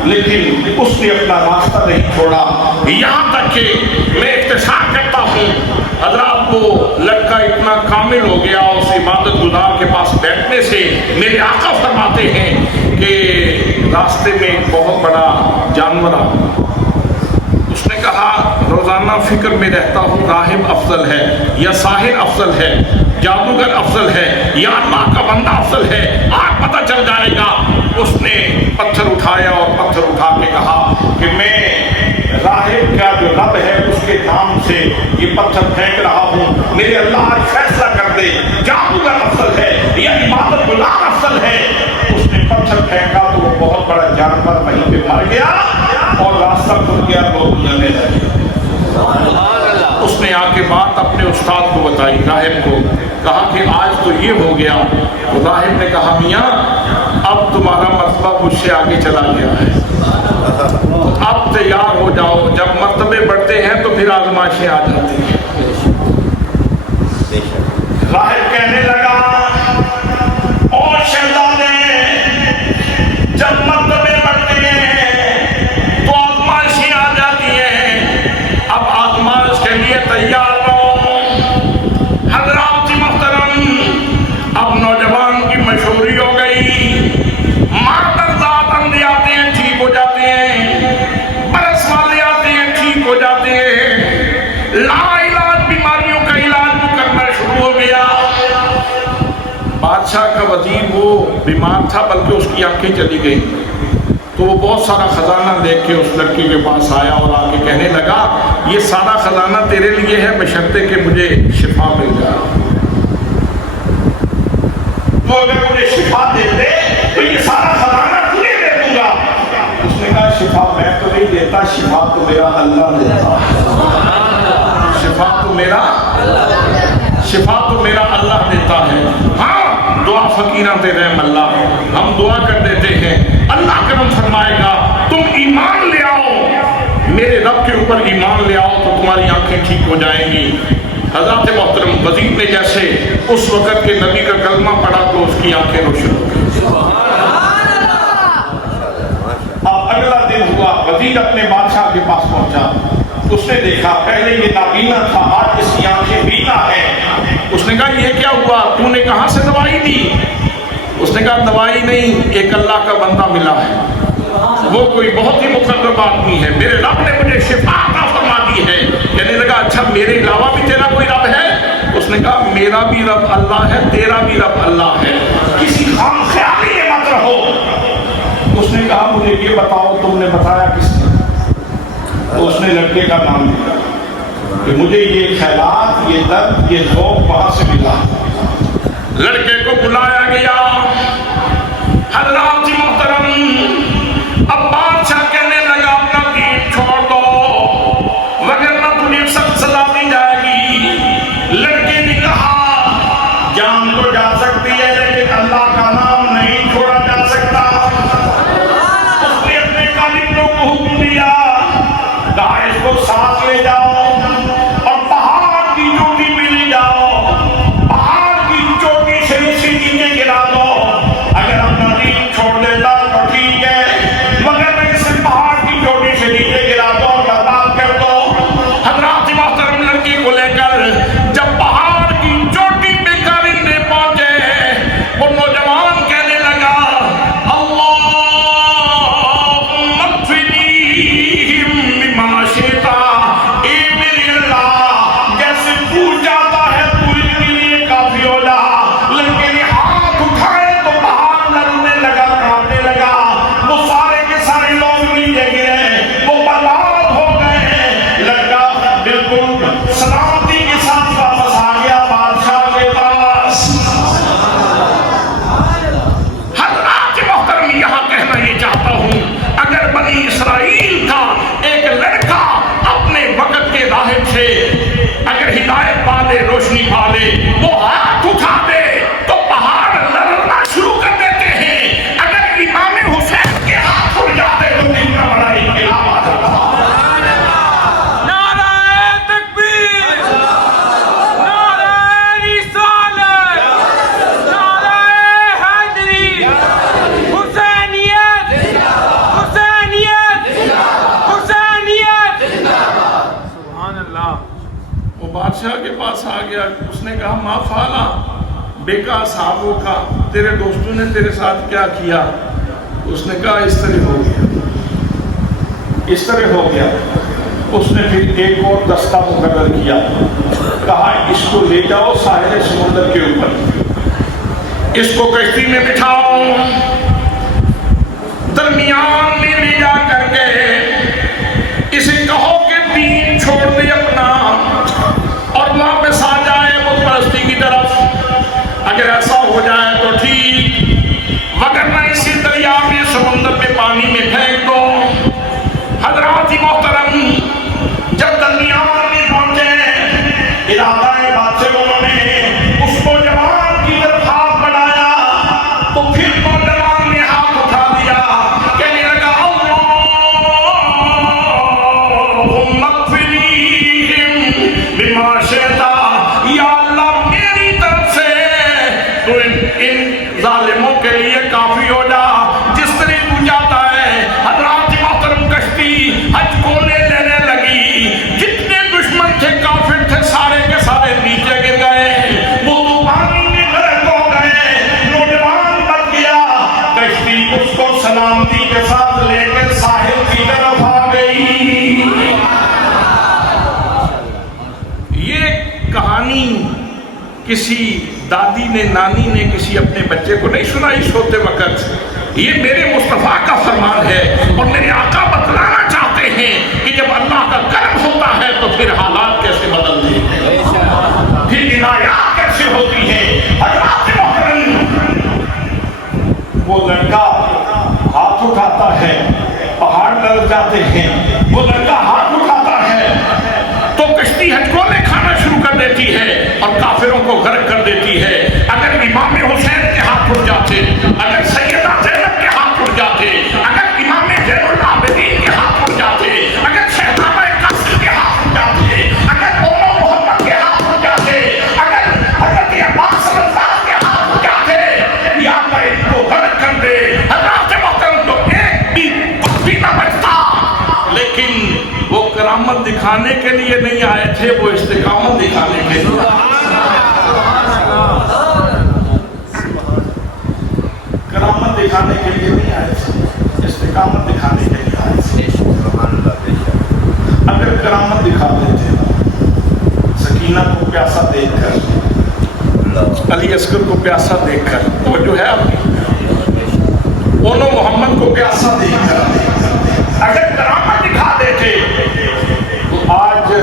لیکن اس نے اپنا راستہ نہیں چھوڑا، یہاں تک کہ میں اختصار کرتا ہوں حضرات، وہ لڑکا اتنا کامل ہو گیا اس عبادت گزار کے پاس بیٹھنے سے، میرے آقا فرماتے ہیں کہ راستے میں ایک بہت بڑا جانور آ گیا۔ اس نے کہا روزانہ فکر میں رہتا ہوں راہب افضل ہے یا ساحر افضل ہے، جادوگر افضل ہے یا اللہ کا بندہ افضل ہے، آج پتہ چل جائے گا۔ اس نے پتھر اٹھایا اور پتھر اٹھا کے کہا کہ میں راہب کا جو رب ہے اس کے نام سے یہ پتھر پھینک رہا ہوں، میرے اللہ آج فیصلہ کر دے، جادوگر افضل ہے یا عبادت گزار افضل ہے۔ اس نے پتھر پھینکا تو وہ بہت بڑا جانور وہیں پہ مر گیا اور راستہ کھل گیا، لوگ گزرنے لگے۔ اس نے آ کے بات اپنے استاد کو بتائی، راہب کو، کہا کہ آج تو یہ ہو گیا۔ تو راہب نے کہا میاں اب تمہارا مرتبہ مجھ سے آگے چلا گیا ہے، اب تیار ہو جاؤ، جب مرتبے بڑھتے ہیں تو پھر آزمائشیں آ جاتی ہیں۔ راہب کہنے لگا او شہزادے، جب مرتبے بڑھتے ہیں تو آزمائشیں آ جاتی ہیں، اب آزمائش کے لیے تیار رہو۔ حضرات محترم، اب نوجوان کی مشہوری ہو گئی، مادرزاد اندھے آتے ہیں ٹھیک ہو جاتے ہیں، برس والے آتے ہیں ٹھیک ہو جاتے ہیں، لا علاج بیماریوں کا علاج بھی کرنا شروع ہو گیا۔ بادشاہ کا وزیر وہ بیمار تھا بلکہ اس کی آنکھیں چلی گئی، تو وہ بہت سارا خزانہ لے کے اس لڑکی کے پاس آیا اور آ کے کہنے لگا یہ سارا خزانہ تیرے لیے ہے بشرطے کہ مجھے شفا مل جائے۔ تو اگر مجھے شفا دے دے تو یہ سارا خزانہ تجھے دے دوں گا۔ اس نے کہا شفا میں تو نہیں دیتا، شفا تو میرا اللہ دیتا، شفا تو میرا اللہ دیتا ہے۔ ہاں دعا فقیراں تے رحم اللہ، ہم دعا کر دیتے ہیں اللہ کرم فرمائے گا، تم ایمان لے آؤ، میرے رب کے اوپر ایمان لے آؤ تو تمہاری آنکھیں ٹھیک ہو جائیں گی۔ حضرت محترم وزیر نے جیسے اس وقت کے نبی کا کلمہ پڑھا تو اس کی آنکھیں روشن ہو گئی۔ اب اگلا دن ہوا، وزیر اپنے بادشاہ کے پاس پہنچا، اس نے دیکھا پہلے یہ نابینا تھا، آج اس کی آنکھیں بینا ہے۔ اس نے کہا یہ کیا ہوا، تو نے کہاں سے دوائی دی؟ اس نے کہا دوائی نہیں، ایک اللہ کا بندہ ملا ہے، وہ کوئی بہت ہی مقرب آدمی ہے، میرے رب نے مجھے شفا عطا فرما دی ہے۔ کہنے لگا اچھا میرے علاوہ بھی تیرا کوئی رب ہے؟ اس نے کہا میرا بھی رب اللہ ہے، تیرا بھی رب اللہ ہے، کسی خام خیالی میں مت رہو۔ اس نے کہا مجھے یہ بتاؤ تم نے بتایا کس نے؟ تو اس نے لڑکے کا نام دیا کہ مجھے یہ خیالات، یہ درد، یہ ذوق وہاں سے ملا۔ لڑکے کو بلایا گیا، حضرات محترم اب بادشاہ کہنے لگا اپنا دین چھوڑ دو وگرنہ تجھے سخت سزا دی جائے گی۔ لڑکے نے کہا جان تو جا سکتی ہے لیکن اللہ کا نام نہیں چھوڑا جا سکتا۔ اس نے اپنے کالندوں کو حکم دیا کہا اس کو ساتھ لے جاؤ اور پہاڑ کی چوٹی پہ لے جاؤ، پہاڑ کی چوٹی سے اسے نیچے گرا دو، اگر اپنا دین چھوڑ دیتا تو ٹھیک ہے مگر اسے پہاڑ کی چوٹی سے نیچے گرا دو اور برباد کر دو۔ حضرات محترم لڑکی کو لے کر جب پہاڑ کی چوٹی پہ کارندے پہنچے، وہ نوجوان کہنے لگا اللہم اکفنیہم بما شئت، اے میرے اللہ جیسے تو چاہتا ہے تو ان کے لیے کافی ہو جا۔ لڑکے نے ہاتھ اٹھائے تو پہاڑ لڑنے لگا، کانپنے لگا، وہ سارے کے سارے لوگ نیچے گرے، وہ برباد ہو گئے۔ لڑکا بالکل سلامتی کے ساتھ واپس آ گیا بادشاہ کے پاس۔ حضرات محترم یہاں کہنا یہ چاہتا ہوں اگر بنی اسرائیل کا ایک لڑکا اپنے وقت کے راہب سے اگر ہدایت پا لے، روشنی پا لے، وہ ہاتھ اٹھا دے تو پہاڑ لڑنا شروع کر دیتے ہیں۔ اگر امام حسین کے ہاتھ اٹھ جاتے تو دن کا بڑا انقلاب آ جاتا۔ نعرہ تکبیر، نعرہ رسالت، نعرہ حیدری، حسینیت، حسینیت، حسینیت۔ سبحان اللہ۔ وہ بادشاہ کے پاس آ گیا، اس نے کہا ما فعلا بیکا صحابوں کا، تیرے دوستوں نے تیرے ساتھ کیا کیا؟ اس نے کہا اس طرح ہو گیا، اس طرح ہو گیا۔ اس نے پھر ایک اور دستہ مقرر کیا، کہا اس کو لے جاؤ ساحل سمندر کے اوپر، اس کو کشتی میں بٹھاؤ، درمیان میں لے جا کر کے اسے کہو کہ دین چھوڑ دے اپنا اور واپس آ جائے بت پرستی کی طرف۔ اگر ایسا ہو جائے تو ٹھیک، وگرنہ اسی دریا میں سمندر میں پانی میں پھینک دو۔ حضرات محترم جب درمیان میں پہنچے، ارادہ بات سے انہوں نے اس کو جوان کی طرف ہاتھ بڑھایا تو پھر نوجوان نے ہاتھ اٹھا دیا، کہنے لگا اللہم اکفنیہم بما شئت، یا اللہ میری طرف سے تو ان ظالموں کے لیے کافی ہو جا جس طرح تو چاہتا ہے۔ حضرات محترم کشتی حج کو لینے لگی، جتنے دشمن تھے کافر تھے سارے کے سارے نیچے گر گئے، وہ تو پانی میں غرق ہو گئے، نوجوان بچ گیا۔ کشتی اس کو سلامتی کے ساتھ لے کر ساحل کی طرف آ گئی۔ یہ کہانی کسی دادی نے، نانی نے کسی اپنے بچے کو نہیں سنائی سوتے وقت، یہ میرے مصطفیٰ کا فرمان ہے اور میرے آقا بتلانا چاہتے ہیں کہ جب اللہ کا کرم ہوتا ہے تو پھر حالات کیسے بدلتے ہیں، پھر عنایات کیسے ہوتی ہیں۔ حضرات محترم وہ لڑکا ہاتھ اٹھاتا ہے، پہاڑ ڈر جاتے ہیں، وہ لڑکا ہاتھ اٹھاتا ہے تو کشتی ہچکولے کھانا شروع کر دیتی ہے اور کافروں کو غرق کر دیتی ہے۔ اگر امام حسین کے ہاتھ اٹھ جاتے، اگر سیدہ زینب کے ہاتھ اٹھ جاتے، اگر امام زین العابدین کے ہاتھ اٹھ جاتے، اگر شہزادہ قاسم کے ہاتھ اٹھ جاتے، اگر ام محمد کے ہاتھ اٹھ جاتے، اگر حضرت عباس رضی اللہ کے ہاتھ اٹھ جاتے، یا اللہ ان کو غرق کر دے۔ حضرات محترم تو ایک بھی کچھ نہ بچتا، لیکن وہ کرامت دکھانے کے لیے نہیں آئے تھے، وہ استقامت دکھانے کے لیے۔ دکھانے کے لیے نہیں آئے تھے، استقامت دکھانے کے لیے آئے تھے۔ اگر کرامت دکھا دیتے سکینہ کو پیاسا دیکھ کر، علی اصغر کو پیاسا دیکھ کر، وہ جو ہے اپنی اونو محمد کو پیاسا دیکھ کر اگر کرامت دکھا دیتے تو آج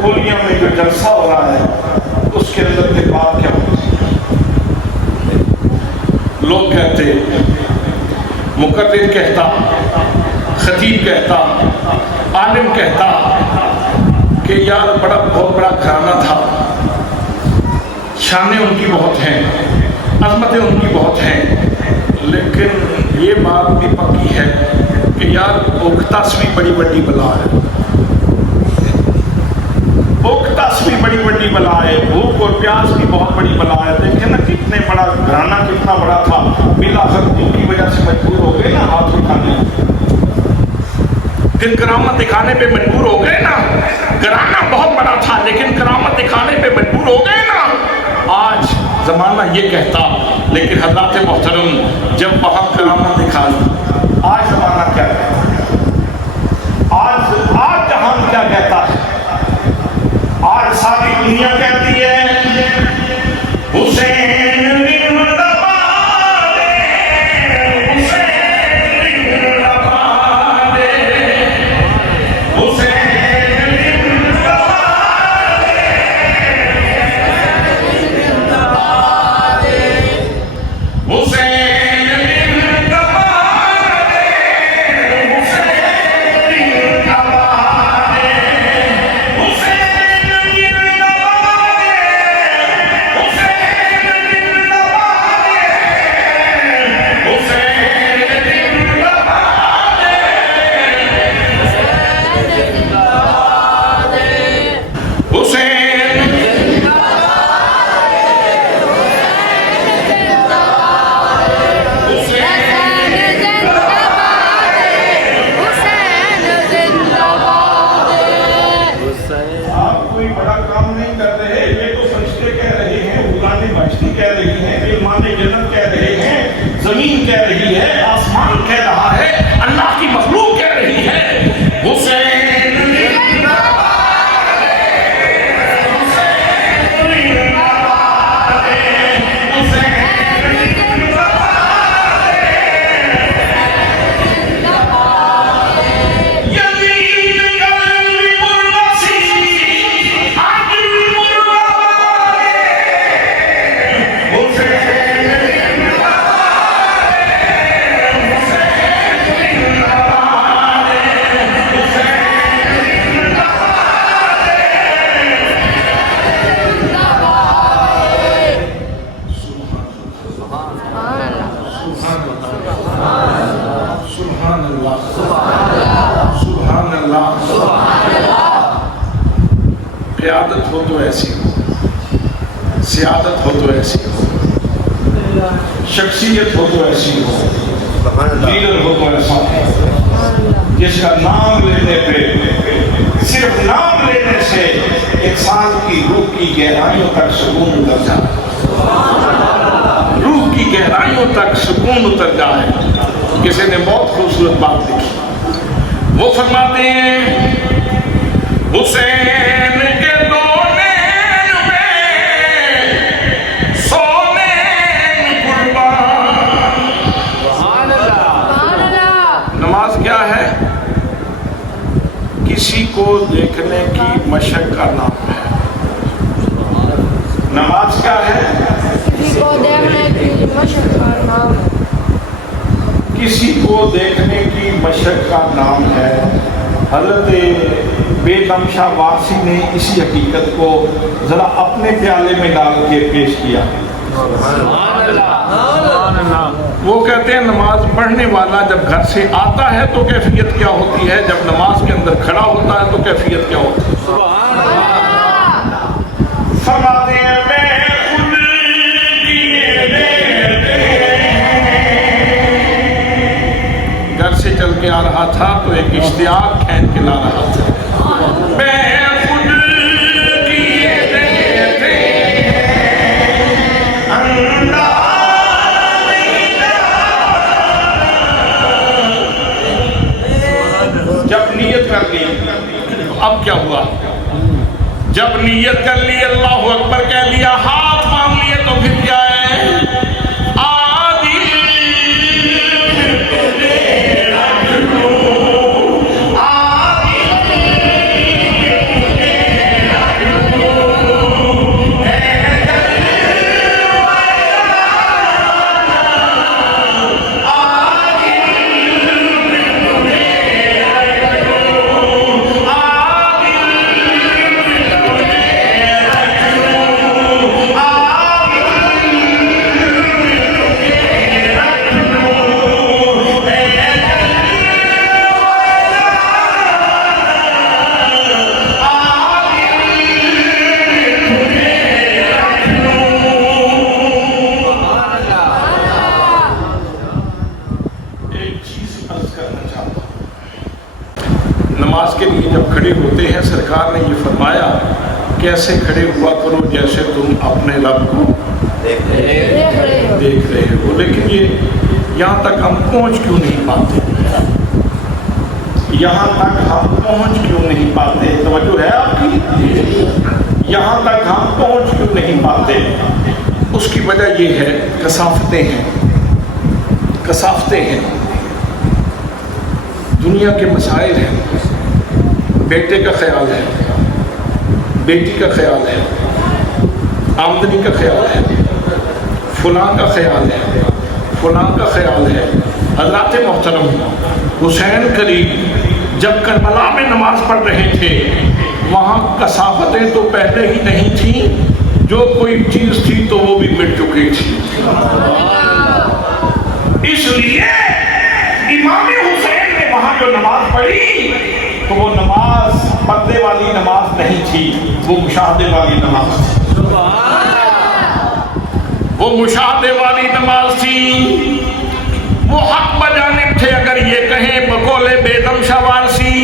کھولیاں میں جو جلسہ ہو رہا ہے اس کے اندر کے بات کیا ہوتی؟ لوگ کہتے، مقرر کہتا، خطیب کہتا، عالم کہتا کہ یار بہت بڑا گھرانہ تھا، شانیں ان کی بہت ہیں، عظمتیں ان کی بہت ہیں، لیکن یہ بات بھی پکی ہے کہ یار اوکتاس بھی بڑی بڑی بلا ہے، اوکتاس بھی بڑی بڑی بلا ہے، بھوک اور پیاس بھی بہت بڑی بلا ہے۔ دیکھیں نا کتنے بڑا گھرانہ کتنا بڑا تھا، بالآخر ان کی وجہ سے مجبور ہو گئے نا ہاتھ اٹھانے، پھر کرامت دکھانے پہ مجبور ہو گئے نا۔ گھرانہ بہت بڑا تھا لیکن کرامت دکھانے پہ مجبور ہو گئے نا۔ آج زمانہ یہ کہتا، لیکن حضرات محترم جب وہاں کرامت دکھا لی، آج زمانہ کیا کہتا ہے؟ آج جہان کیا کہتا ہے؟ آج ساری دنیا کہتی ہے حسین زمین کہہ رہی ہے، آسمان کہہ رہا ہے، اللہ کی مخلوق کہہ رہی ہے حسین قیادت ہو تو ایسی ہو، سیادت ہو تو ایسی ہو، شخصیت ہو تو ایسی ہو، لیڈر ہو تو ایسا ہو جس کا نام لینے پہ، صرف نام لینے سے انسان کی روح کی گہرائیوں تک سکون اتر جائے، روح کی گہرائیوں تک سکون اتر جائے۔ کسی نے بہت خوبصورت بات لکھی، وہ فرماتے ہیں حسین کے دو نین میں سونے قربان۔ نماز کیا ہے؟ کسی کو دیکھنے کی مشق کا نام ہے۔ نماز کیا ہے؟ کسی کو دیکھنے کی مشق کا نام ہے۔ کسی کو دیکھنے کی مشق کا نام ہے۔ حضرت بیگم شاہ وارسی نے اسی حقیقت کو ذرا اپنے پیالے میں ڈال کے پیش کیا۔ وہ کہتے ہیں نماز پڑھنے والا جب گھر سے آتا ہے تو کیفیت کیا ہوتی ہے، جب نماز کے اندر کھڑا ہوتا ہے تو کیفیت کیا ہوتی ہے۔ فرماتے ہیں میں خود گھر سے چل کے آ رہا تھا تو ایک اشتیاق کھینچ کے لا رہا تھا، میں خود کیے دیتے انداز جب نیت کر لی تو اب کیا ہوا؟ جب نیت کر لی اللہ اکبر کہہ لیا ہاتھ باندھ لیے تو پھر کیا ہے؟ نماز کے لیے جب کھڑے ہوتے ہیں سرکار نے یہ فرمایا کیسے کھڑے ہوا کرو جیسے تم اپنے رب کو دیکھ رہے ہو. لیکن یہ یہاں تک ہم پہنچ کیوں نہیں پاتے؟ یہاں تک ہم پہنچ کیوں نہیں پاتے؟ توجہ ہے آپ کی؟ یہاں تک ہم پہنچ کیوں نہیں پاتے؟ اس کی وجہ یہ ہے کثافتیں ہیں. کثافتیں ہیں، دنیا کے مسائل ہیں. بیٹے کا خیال ہے، بیٹی کا خیال ہے، آمدنی کا خیال ہے، فلاں کا خیال ہے، فلاں کا خیال ہے. حضرات محترم حسین کریم جب کربلا میں نماز پڑھ رہے تھے وہاں کثافتیں تو پہلے ہی نہیں تھیں، جو کوئی چیز تھی تو وہ بھی مٹ چکی تھی. اس لیے امام حسین نے وہاں جو نماز پڑھی تو وہ نماز پردے والی نماز نہیں تھی، وہ مشاہدے والی نماز تھی. وہ مشاہدے والی نماز تھی. وہ حق بجانب تھے. اگر یہ کہیں بقول بیدم شاہ وارسی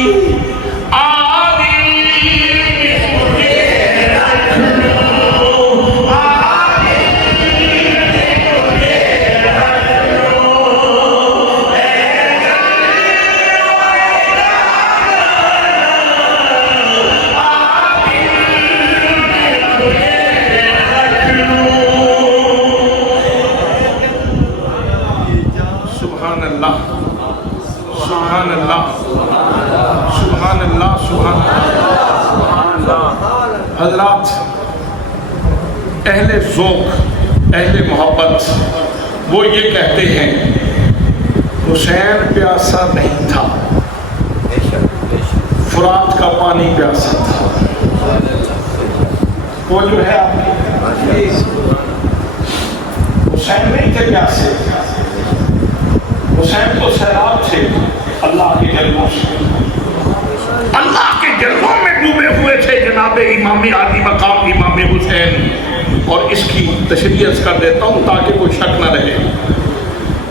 حضرات اہل ذوق اہل محبت وہ یہ کہتے ہیں حسین پیاسا نہیں تھا، فرات کا پانی پیاسا تھا. وہ جو ہے حسین نہیں تھے پیاسے، حسین تو سیراب تھے اللہ کے جلووں سے. اللہ کے جلووں میں ڈوبے ہوئے تھے جناب امام عالی مقام امام حسین. اور اس کی تشریح کر دیتا ہوں تاکہ کوئی شک نہ رہے.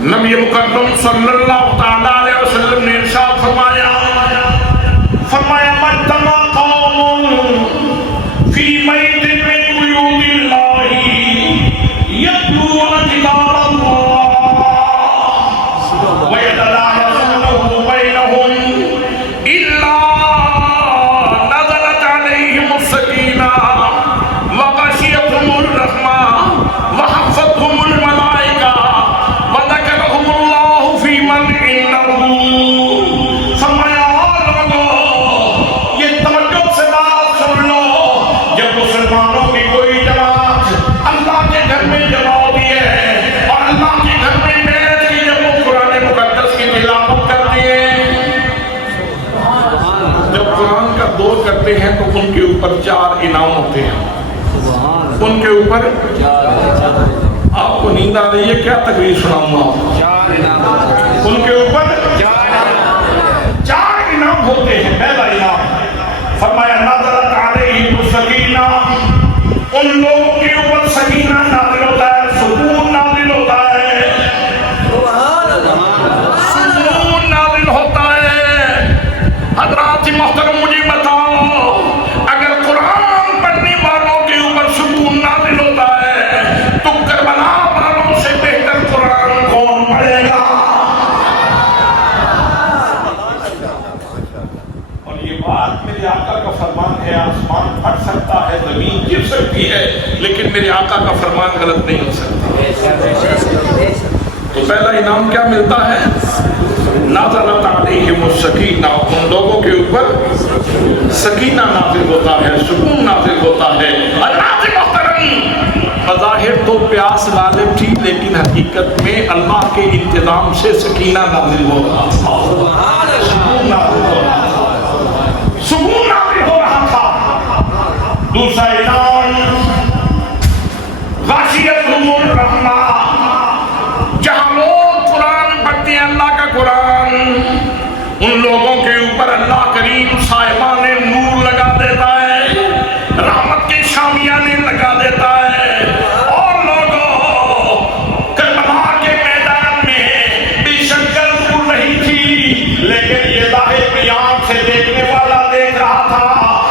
نبی مقدم صلی اللہ تعالیٰ علیہ وسلم نے ارشاد فرمایا مجتمع قوم فی بیت من بیوت اللہ یتلون کتاب اللہ ویتدارسونہ بینہم الا نزلت علیہم السکینہ وغشیتہم الرحمہ وحفتہم الملائکہ وذکرہم اللہ فی من عنہ. فرمایا لوگوں یہ توجہ سے بات سن لو، جب مسلمانوں کی کوئی جماعت اللہ کے گھر میں جمع ہوئی ہے اور اللہ کے گھر میں بیٹھ کے جب وہ قرآن مقدس کی تلاوت کرتے ہیں، جب قرآن کا دور کرتے ہیں تو ان کے اوپر 4 انعام ہوتے ہیں. ان کے اوپر آپ کو نیند آ رہی ہے کیا تقریر سناؤں گا؟ ان کے اوپر 4 انعام ہوتے ہیں. پہلا انعام فرمایا نازلت علیہم السکینہ، ان لوگوں کے اوپر سکینہ نازل ہوتا ہے، سکون نازل ہوتا ہے، سکون نازل ہوتا ہے. حضرات محترم مجھے بتاؤ اگر قرآن پڑھنے والوں کے اوپر سکون نازل ہوتا ہے تو کربلا والوں سے بہتر قرآن کون پڑھے گا؟ بات میرے آقا کا فرمان ہے، آسمان پھٹ سکتا ہے، زمین گر سکتی ہے، لیکن میرے آقا کا فرمان غلط نہیں ہو سکتا۔ تو پہلا انعام کیا ملتا ہے؟ نازلت علیہم السکینہ، ان لوگوں کے اوپر سکینہ نازل ہوتا ہے، سکون نازل ہوتا ہے۔ اللہ سے محترم، بظاہر تو پیاس غالب تھی، لیکن حقیقت میں اللہ کے انتظام سے سکینہ نازل ہو رہا تھا، سکون نازل ہو رہا تھا، سکون نازل ہو رہا تھا۔ دوسرا انعام غاشیتہم الرحمہ، جہاں لوگ قرآن پڑھتے ہیں، اللہ کا قرآن، ان لوگوں کے اوپر اللہ کریم صاحبان نور لگا دیتا ہے، رحمت کے شامیانے لگا دیتا ہے، اور لوگوں کربلا کے میدان میں بے شک گرد اڑ رہی تھی، لیکن یہ ظاہر کی آنکھ سے دیکھنے والا دیکھ رہا تھا،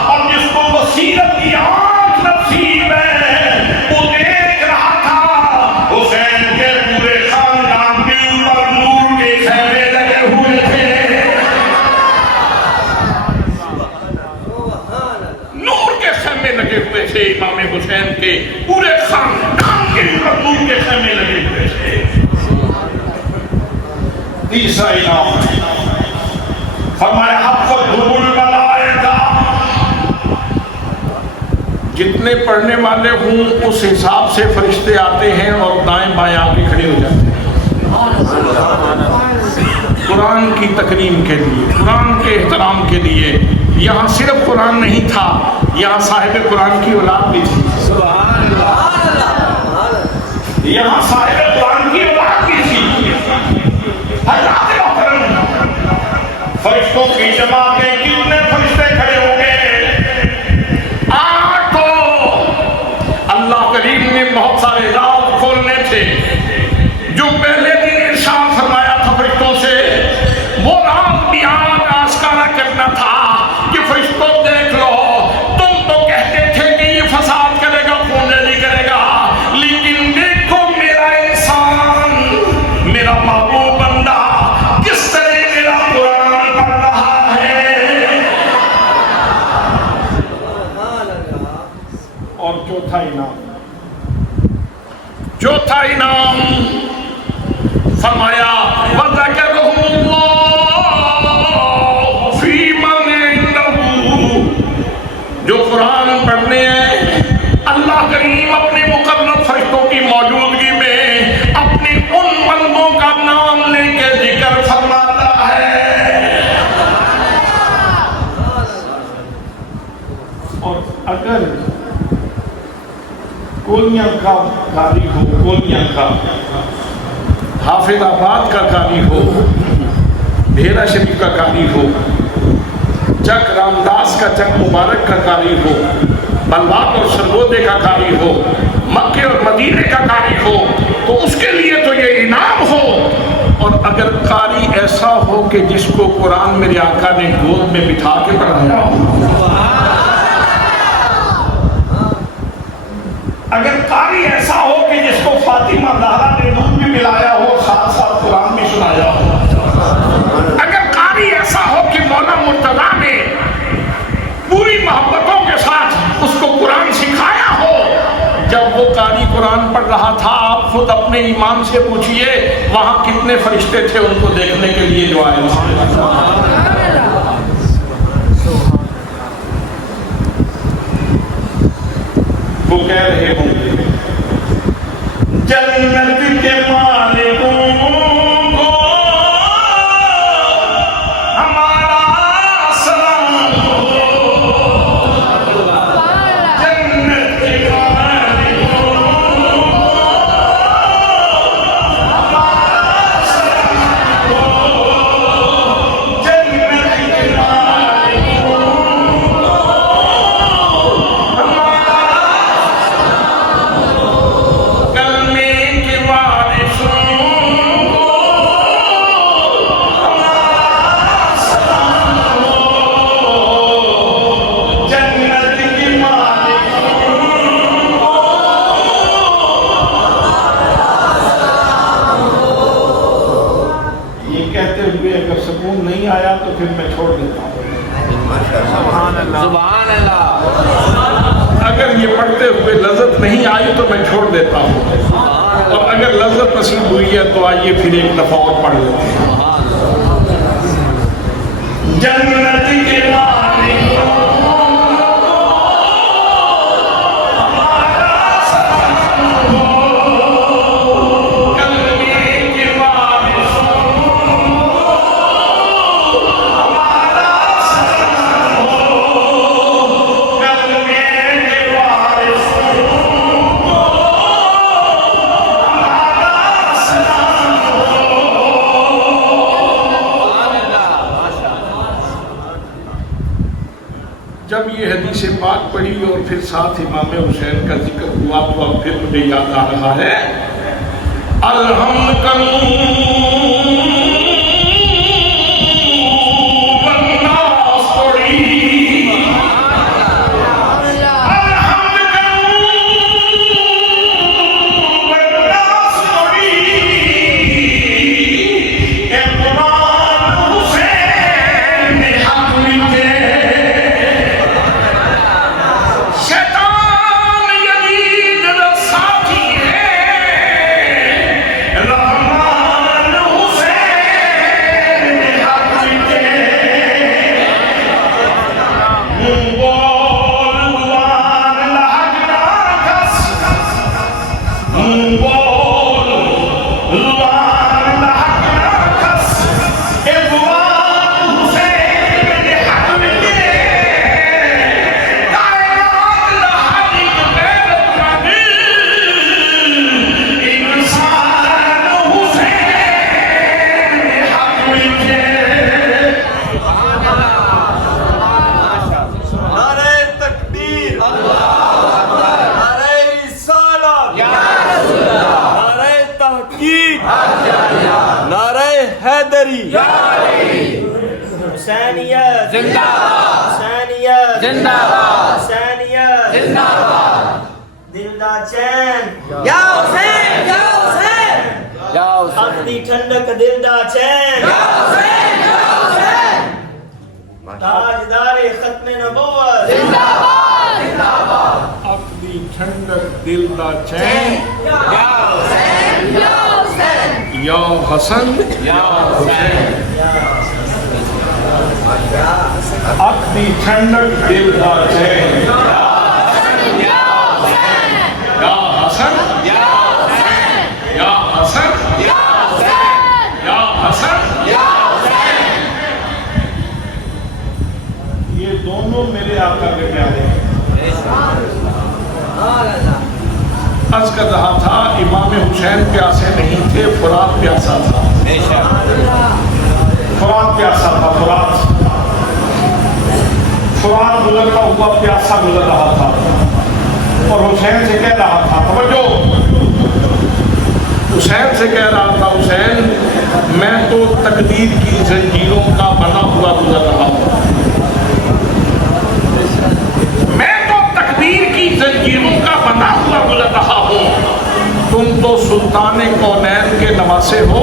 اور جس کو بصیرت کی آنکھ نصیب ہے وہ دیکھ رہا تھا۔ حسین کے پورے خاندان کے اوپر نور کے خیمے لگے ہوئے تھے، نور کے خیمے لگے ہوئے تھے، امام حسین کے پورے خاندان کے اوپر نور کے خیمے لگے ہوئے تھے۔ تیسرا انعام فرمایا حفظتہم الملائکہ، جتنے پڑھنے والے ہوں اس حساب سے فرشتے آتے ہیں اور دائیں بائیں آ کے کھڑے ہو جاتے ہیں قرآن کی تکریم کے لیے، قرآن کے احترام کے لیے۔ یہاں صرف قرآن نہیں تھا، یہاں صاحب قرآن کی اولاد بھی تھی، یہاں صاحب قرآن کی اولاد بھی تھی۔ حضرات محترم، فرشتوں کی جماعتیں کتنے فرشتے کھڑے ہو گئے؟ 8 تو اللہ کریم نے بہت سارے راز کھولنے تھے، جو پہلے دن ارشاد فرمایا تھا فرشتوں سے، وہ راز بھی آج آشکارا کرنا تھا کہ فرشتوں دیکھ لو، تم تو کہتے تھے کہ یہ فساد کرے گا، خونریزی کرے گا، لیکن دیکھو میرا انسان، میرا محبوب بندہ کس طرح میرا قرآن پڑھ رہا ہے۔ اور چوتھا انعام فرمایا وَذَكَرَهُمُ اللَّهُ فِي مَنْ عِنْدَهُ، جو قرآن پڑھنے ہیں اللہ کریم اپنے مقرب فرشتوں کی موجودگی میں اپنے ان بندوں کا نام لے کے ذکر فرماتا ہے۔ اور اگر کونیاں کا قاری ہو، کونیاں کا حافظ آباد کا قاری ہو، ڈھیرا شریف کا قاری ہو، چک رامداس کا چک مبارک کا قاری ہو، بلوات اور سرگودے کا قاری ہو، مکے اور مدینے کا قاری ہو، تو اس کے لیے تو یہ انعام ہو۔ اور اگر قاری ایسا ہو کہ جس کو قرآن میرے آقا نے گود میں بٹھا کے پڑھایا ہو، اگر قاری ایسا ہو کہ جس کو فاطمہ زہرا نے دودھ بھی ملایا ہو، ساتھ ساتھ قرآن بھی سنایا ہو، اگر قاری ایسا ہو کہ مولا مرتضیٰ نے پوری محبتوں کے ساتھ اس کو قرآن سکھایا ہو، جب وہ قاری قرآن پڑھ رہا تھا آپ خود اپنے ایمان سے پوچھئے وہاں کتنے فرشتے تھے ان کو دیکھنے کے لیے جو آئے تھے۔ وہ کہہ رہے ہوں گے جنت کے مالکوں کو ہمارا سلام ہو، جنت کے مالکوں کو ہمارا سلام ہو، جنت کے مالکوں نہیں آیا تو پھر میں چھوڑ دیتا ہوں۔ سبحان اللہ سبحان اللہ. اگر یہ پڑھتے ہوئے لذت نہیں آئی تو میں چھوڑ دیتا ہوں، اور اگر لذت نصیب ہوئی ہے تو آئیے پھر ایک دفعہ اور پڑھ لیتے ہیں. جنت کے مالک جب یہ حدیث پاک پڑھی اور پھر ساتھ امام حسین کا ذکر ہوا تو اب پھر مجھے یاد آ رہا ہے حسینیت زندہ باد، حسینیت زندہ باد، حسینیت زندہ باد. دل دا چین یا حسین یا حسین یا حسین، حق دی ٹھنڈک دل دا چین یا حسین یا حسین. تاجدار ختم نبوت زندہ باد زندہ باد. اپنی ٹھنڈک دل دا چین یا حسین یا حسین یا حسن یا حسین. اپنی ٹھنڈک دل دا چین یا حسن یا حسن یا حسن. یہ دونوں میرے آقا کے پیارے ہیں. عرض کر رہا تھا امام حسین پیاسے نہیں تھے، فرات پیاسا تھا. فرات پیاسا تھا. فرات گزرتا ہوا پیاسا گزر رہا تھا اور حسین سے کہہ رہا تھا، توجہ، حسین سے کہہ رہا تھا حسین میں تو تقدیر کی زنجیروں کا بنا ہوا گزر رہا ہوں، میں تو تقدیر کی زنجیروں کا بنا ہوا گزر رہا ہوں، تم تو سلطان کونین کے نواسے ہو.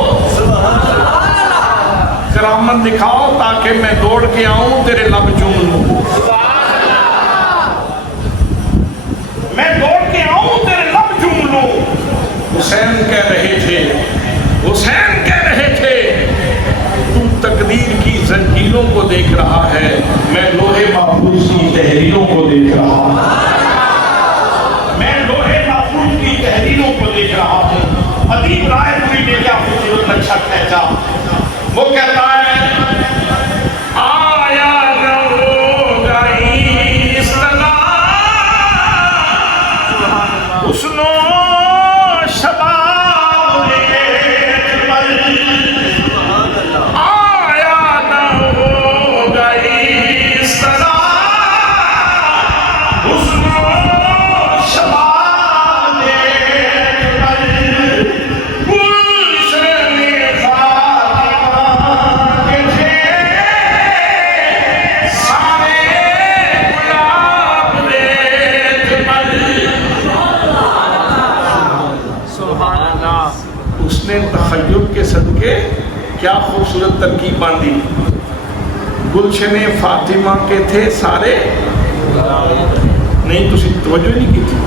کرامت دکھاؤ تاکہ میں دوڑ کے آؤں تیرے لب چوم لوں، میں دوڑ کے آؤں تیرے لب چوم لوں. حسین کہہ رہے تھے، حسین کہہ رہے تھے تم تقدیر کی زنجیروں کو دیکھ رہا ہے، میں لوہے محفوظ کی تحریروں کو دیکھ رہا ہوں، میں لوہے محفوظ کی تحریروں کو دیکھ رہا ہوں. ادیب رائے پوری نے کیا خوبصورت اچھا کہتا، وہ کہتا ہے آیا نہ ہوگا اس طرح حسن و شباب پر، آیا نہ ہوگا اس طرح حسن و شباب پر. تخیل کے صدقے کیا خوبصورت ترکیب باندھی. گلشن فاطمہ کے تھے سارے نہیں تسی توجہ نہیں کی تھی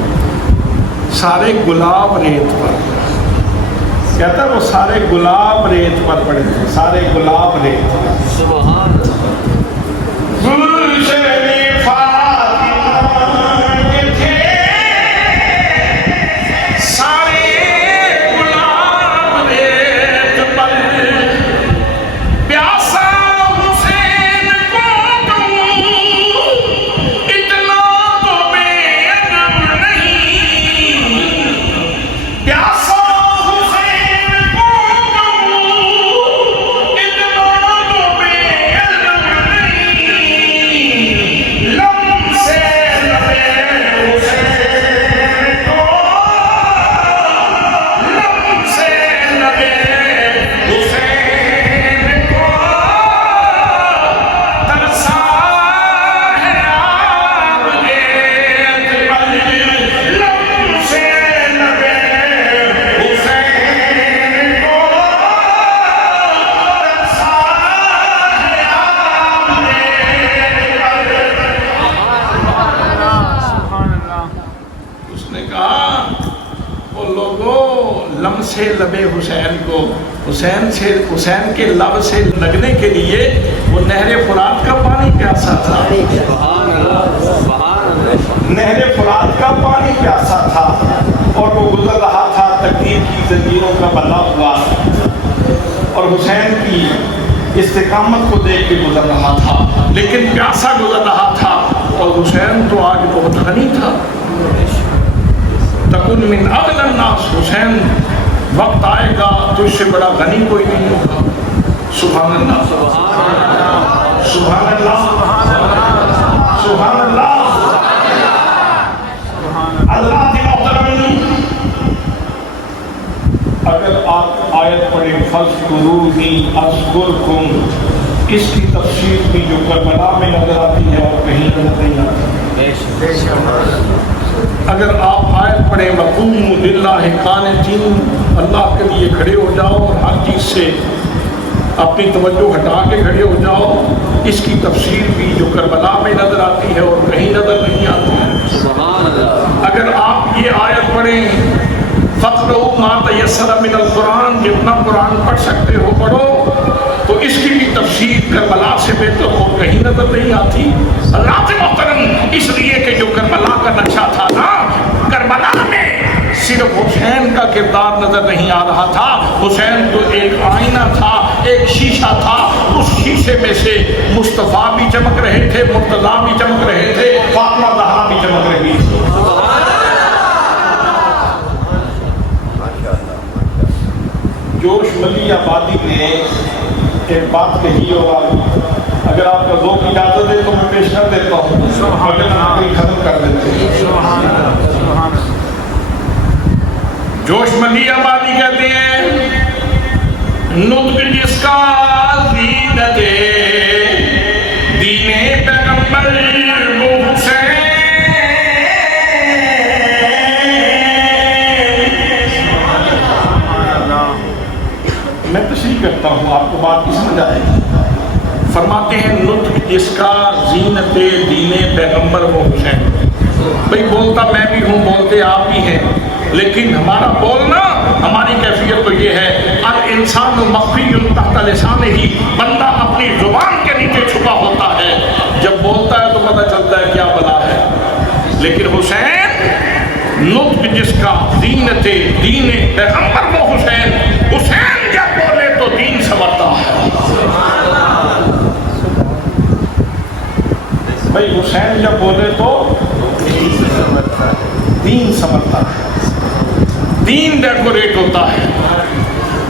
سارے گلاب ریت پر کہتا ہے وہ سارے گلاب ریت پر پڑے تھے سارے گلاب ریت پر سبحان گلشن فاطمہ کے تھے سارے گلاب ریت پر پیاسا حسین کو کہوں اتنا تو بے ادب نہیں پیاسا حسین کو کہوں اتنا تو بے ادب نہیں لم سے لبے حسین کو لم سے لبے حسین کو ترسا ہے آپ ریت پر لم سے لبے حسین کو ترسا ہے آپ اس نے کہا وہ لوگوں لم سے لبے حسین کو حسین کے لب سے لگنے کے لیے وہ نہر فرات کا پانی پیاسا تھا نہر فرات کا پانی پیاسا تھا اور وہ گزر رہا تھا تقدیر کی زنجیروں کا بندھا ہوا اور حسین کی استقامت کو دیکھ کے گزر رہا تھا لیکن پیاسا گزر رہا تھا اور حسین تو آج بہت غنی تھا تکن من اغنى الناس حسین وقت آئے گا تجھ سے بڑا غنی کوئی نہیں ہوگا سبحان اللہ سبحان اللہ سبحان اللہ اللہ کے محترم اگر آپ آیت پڑھیں فَاذْكُرُونِي أَذْكُرْكُمْ اس کی تفسیر بھی جو کربلا میں نظر آتی ہے اور کہیں نظر نہیں آتی اگر آپ آیت پڑھیں وَقُومُوا لِلَّهِ قَانِتِينَ اللہ کے لیے کھڑے ہو جاؤ اور ہر چیز سے اپنی توجہ ہٹا کے کھڑے ہو جاؤ اس کی تفسیر بھی جو کربلا میں نظر آتی ہے اور کہیں نظر نہیں آتی ہے اگر آپ یہ آیت پڑھیں فَقْرَؤُوا مَا تَيَسَّرَ مِنَ الْقُرْآنِ جتنا قرآن پڑھ سکتے ہو پڑھو تو اس کی بھی تفسیر کربلا سے بہتر ہو کہیں نظر نہیں آتی اللہ کے محترم اس لیے کہ جو کربلا کا نقشہ تھا نا کربلا میں صرف حسین کا کردار نظر نہیں آ رہا تھا حسین تو ایک آئینہ تھا ایک شیشہ تھا اس شیشے میں سے مصطفیٰ بھی چمک رہے تھے مرتضیٰ بھی چمک رہے تھے فاطمہ زہرا بھی چمک رہی تھی جوش ملی آبادی نے ایک بات کہی ہوگا اگر آپ کا ذوق اجازت دے تو میں پیش کر دیتا ہوں ختم کر دیتے ہیں جوش ملی آبادی کہتے ہیں نطق جس کا زینت دین پیغمبر وہ حسین میں تشریح کرتا ہوں آپ کو بات کی سمجھ آئے گی فرماتے ہیں نطق جس کا زینت دین پیغمبر وہ حسین بھئی بولتا میں بھی ہوں بولتے آپ بھی ہیں لیکن ہمارا بولنا ہماری کیفیت تو یہ ہے الانسان مخفی تحت لسانہ ہی بندہ اپنی زبان کے نیچے چھپا ہوتا ہے جب بولتا ہے تو پتہ چلتا ہے کیا بلا ہے لیکن حسین نطق جس کا زینت دین پیغمبر وہ حسین حسین جب بولے تو دین سمجھتا ہے بھئی حسین جب بولے تو دین سمجھتا ہے دین ڈیکوریٹ ہوتا ہے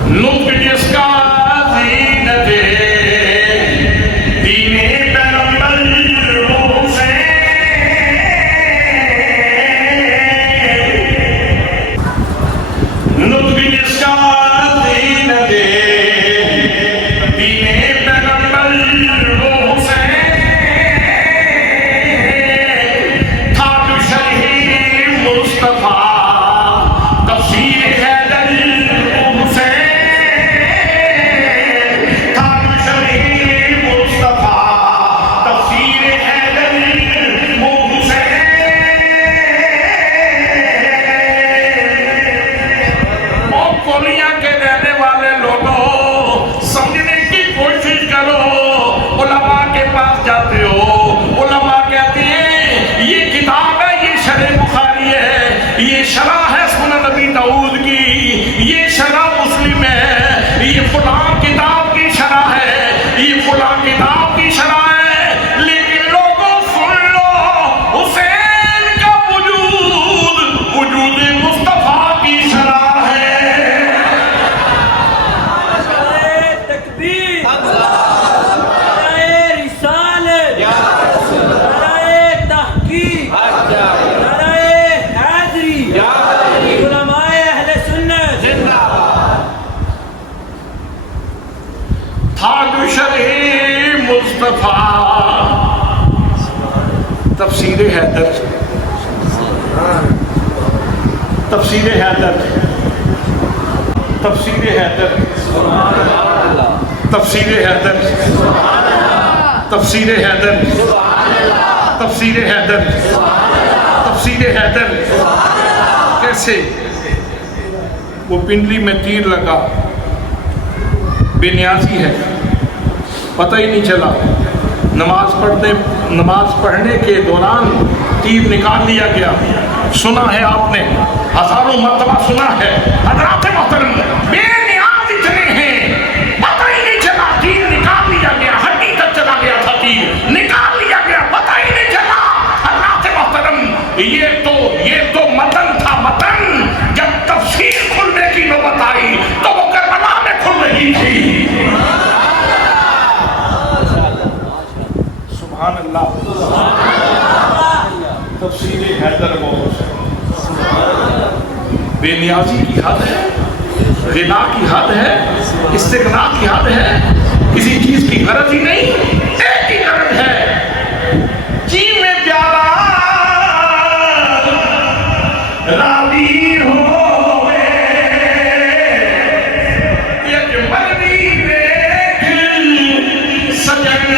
نطق جس کا زینت دین پیغمبر وہ حسین نطق جس کا زینت دین پیغمبر وہ حسین تھا جو شرح مصطفیٰ تفسیر حیدر وہ حسین یہ شرح مسلم ہے، یہ فلاں کتاب کی شرح ہے، یہ فلاں کتاب کی شرح ہے، لیکن لوگوں سن لو حسین کا وجود مصطفیٰ کی شرح ہے۔ نعرہ تکبیر، نعرہ رسالت، نعرہ تحقیق، نعرہ حیدری، علماء اہل سنت، تاج شرح مصطفیٰ، تفسیر حیدر، تفسیر حیدر، تفسیر حیدر، تفسیر حیدر، تفسیر حیدر، تفسیر حیدر، تفسیر حیدر۔ کیسے وہ پنڈلی میں تیر لگا، بے نیازی ہے، پتہ ہی نہیں چلا، نماز پڑھنے کے دوران تیر نکال لیا گیا۔ سنا ہے آپ نے، ہزاروں مرتبہ سنا ہے، حضرات محترم بے نیاز اتنے ہیں، پتہ ہی نہیں چلا، تیر نکال لیا گیا، ہڈی تک چلا گیا تھا، تیر نکال لیا گیا، پتہ ہی نہیں چلا۔ حضرات محترم یہ تو متن تھا، متن جب تفسیر کھلنے کی نوبت آئی تو وہ کربلا میں کھل رہی تھی۔ سبحان اللہ، تفسیر حیدر بہت بے نیازی کی حد ہے، غنا کی حد ہے، استغنا کی حد ہے، کسی چیز کی غرض ہی نہیں، ایک ہی غرض ہے، جی میں پیارا راوی ہوئے، یک مرنی دیکھ سجن،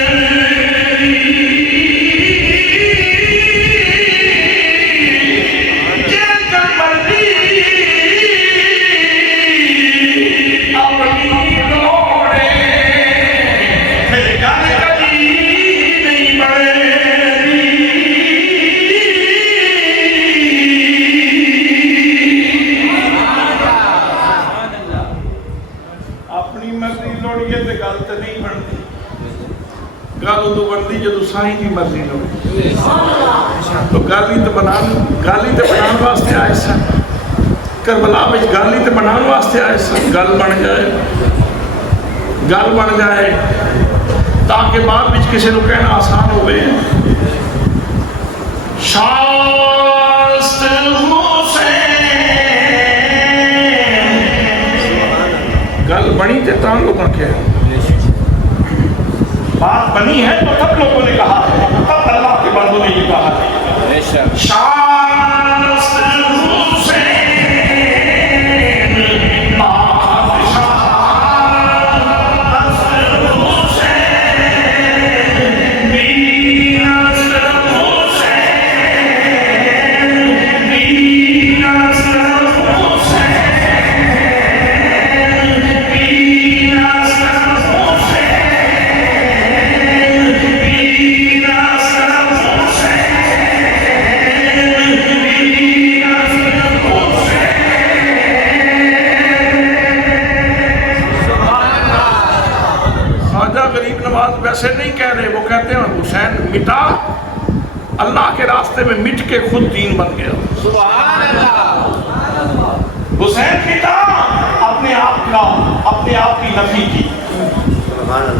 گالو بندی جدو سائیں کی مرضی لو تو گالی تو بنان واسطے آئے سن، کربلا میں گالی تو بنان واسطے آئے سن، گل بن جائے تاکہ بعد میں کسی کو کہنا آسان ہوئے۔ شاست حسین گل بنی تے تاں لوگوں کیا بات بنی ہے تو تب لوگوں نے کہا ہے، تب اللہ کے بندوں نے یہ کہا ہے۔ شاست حسین ویسے نہیں کہہ رہے، وہ کہتے ہیں حسین مٹا، اللہ کے راستے میں مٹ کے خود دین بن گیا۔ سبحان اللہ، حسین مٹا، اپنے آپ کی نفی کی۔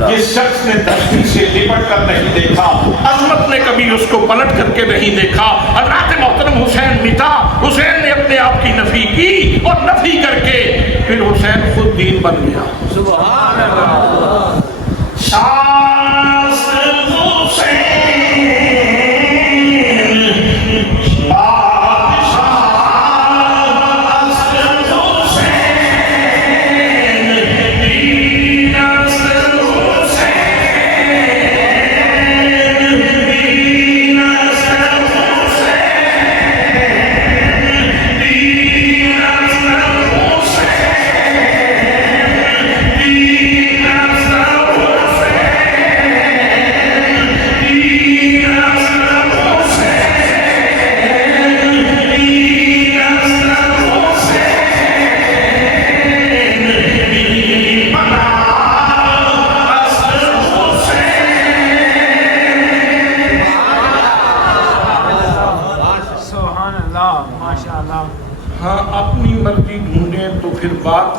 جس شخص نے دشتی سے لپٹ کر نہیں دیکھا، عظمت نے کبھی اس کو پلٹ کر کے نہیں دیکھا۔ حضرات محترم حسین مٹا، حسین نے اپنے آپ کی نفی کی اور نفی کر کے پھر حسین خود دین بن گیا۔ سبحان اللہ۔ شاست حسین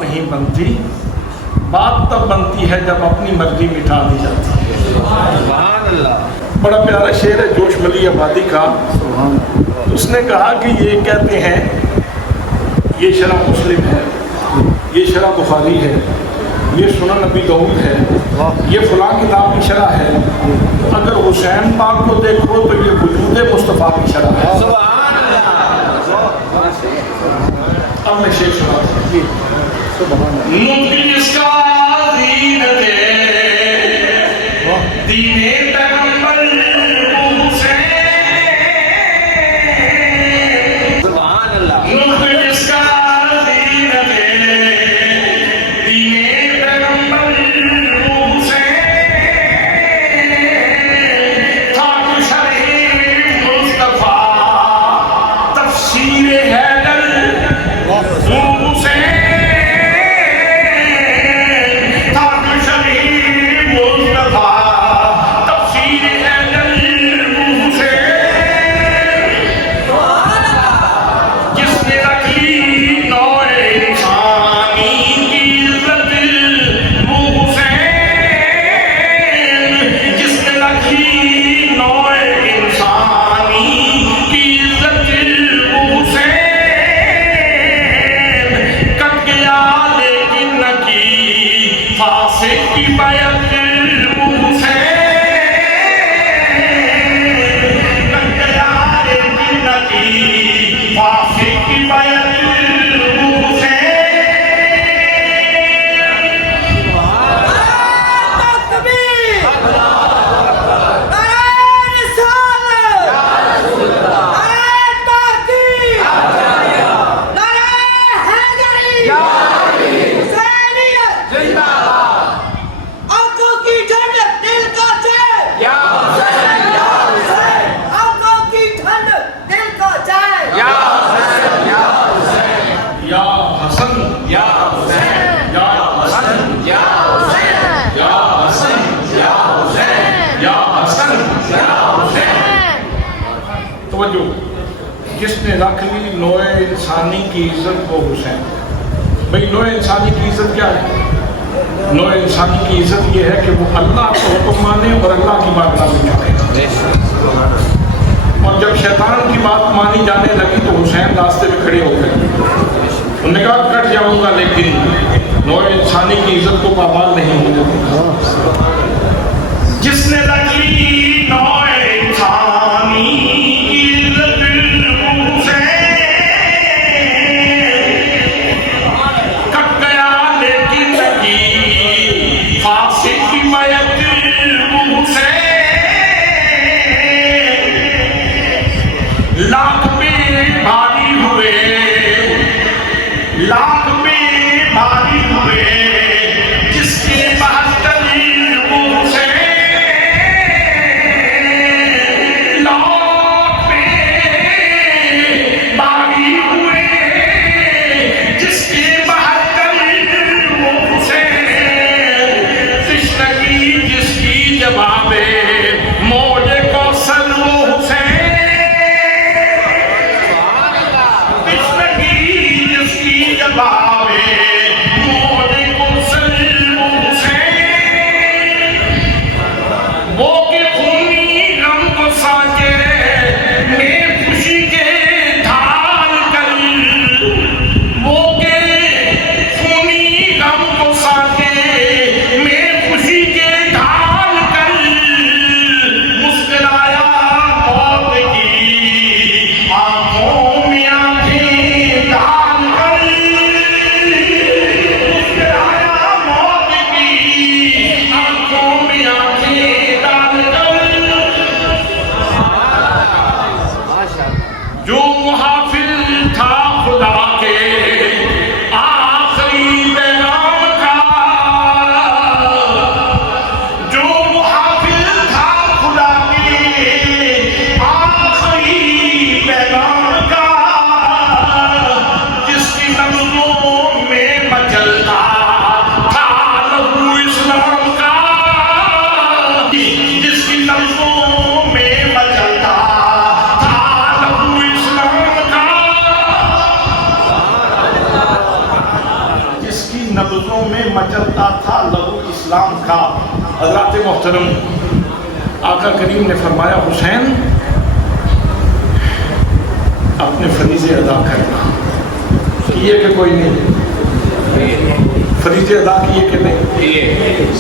نہیں بنتی، بات تب بنتی ہے جب اپنی مرضی مٹا دی جاتی ہے۔ سبحان اللہ۔ بڑا پیارا شعر ہے جوش ملی آبادی کا۔ اس نے کہا کہ یہ کہتے ہیں یہ شرح مسلم ہے، یہ شرح بخاری ہے، یہ سنن نبی داؤد ہے، یہ فلاں کتاب کی شرح ہے، اگر حسین پاک کو دیکھو تو یہ وجود مصطفیٰ کی شرح ہے۔ سبحان اللہ۔ اب میں شعر سناتا ہوں۔ جس کا زینت دین پیغمبر حسین، سبحان اللہ۔ جس کا زینت دین پیغمبر حسین، تھا تو شرح مصطفیٰ تفسیر حیدر حسین، تھا تو شرح مصطفیٰ تفسیر حیدر حسین، جس نے رکھ لی نوع انسانی کی عزت حسین، جس نے رکھ لی نوع انسانی کی عزت حسین، کٹ گیا لیکن نہ کی فاسق کی بیعت حسین، کٹ گیا لیکن نہ کی فاسق کی بیعت حسین۔ یا حسن یا حسین یا حسن یا حسین یا حسن یا حسین یا حسن یا حسین۔ توجہ، جس نے رکھ لی نوع انسانی کی عزت وہ حسین۔ بھئی نوع انسانی کی عزت کیا ہے؟ نوع انسانی کی عزت یہ ہے کہ وہ اللہ کو حکم مانے اور اللہ کی بات نہ مانے۔ اور جب شیطان کی بات مانی جانے لگی تو حسین راستے میں کھڑے ہو گئے، انہوں نے کہا کٹ جاؤں گا لیکن نوع انسانی کی عزت کو پامال نہیں ہو جاتا۔ جس نے رکھ لی نوع انسانی کی عزت حسین، کٹ گیا لیکن نہ کی فاسق کی بیعت حسین، لاکھ میں بھاری ہوئے، لاکھ میں بھاری ہوئے، جس کے 72 چلتا تھا لہو اسلام کا۔ حضرات محترم، آقا کریم نے فرمایا حسین اپنے فریضے ادا کرنا، کیے کہ کوئی نہیں؟ فریضے ادا کیے کہ نہیں؟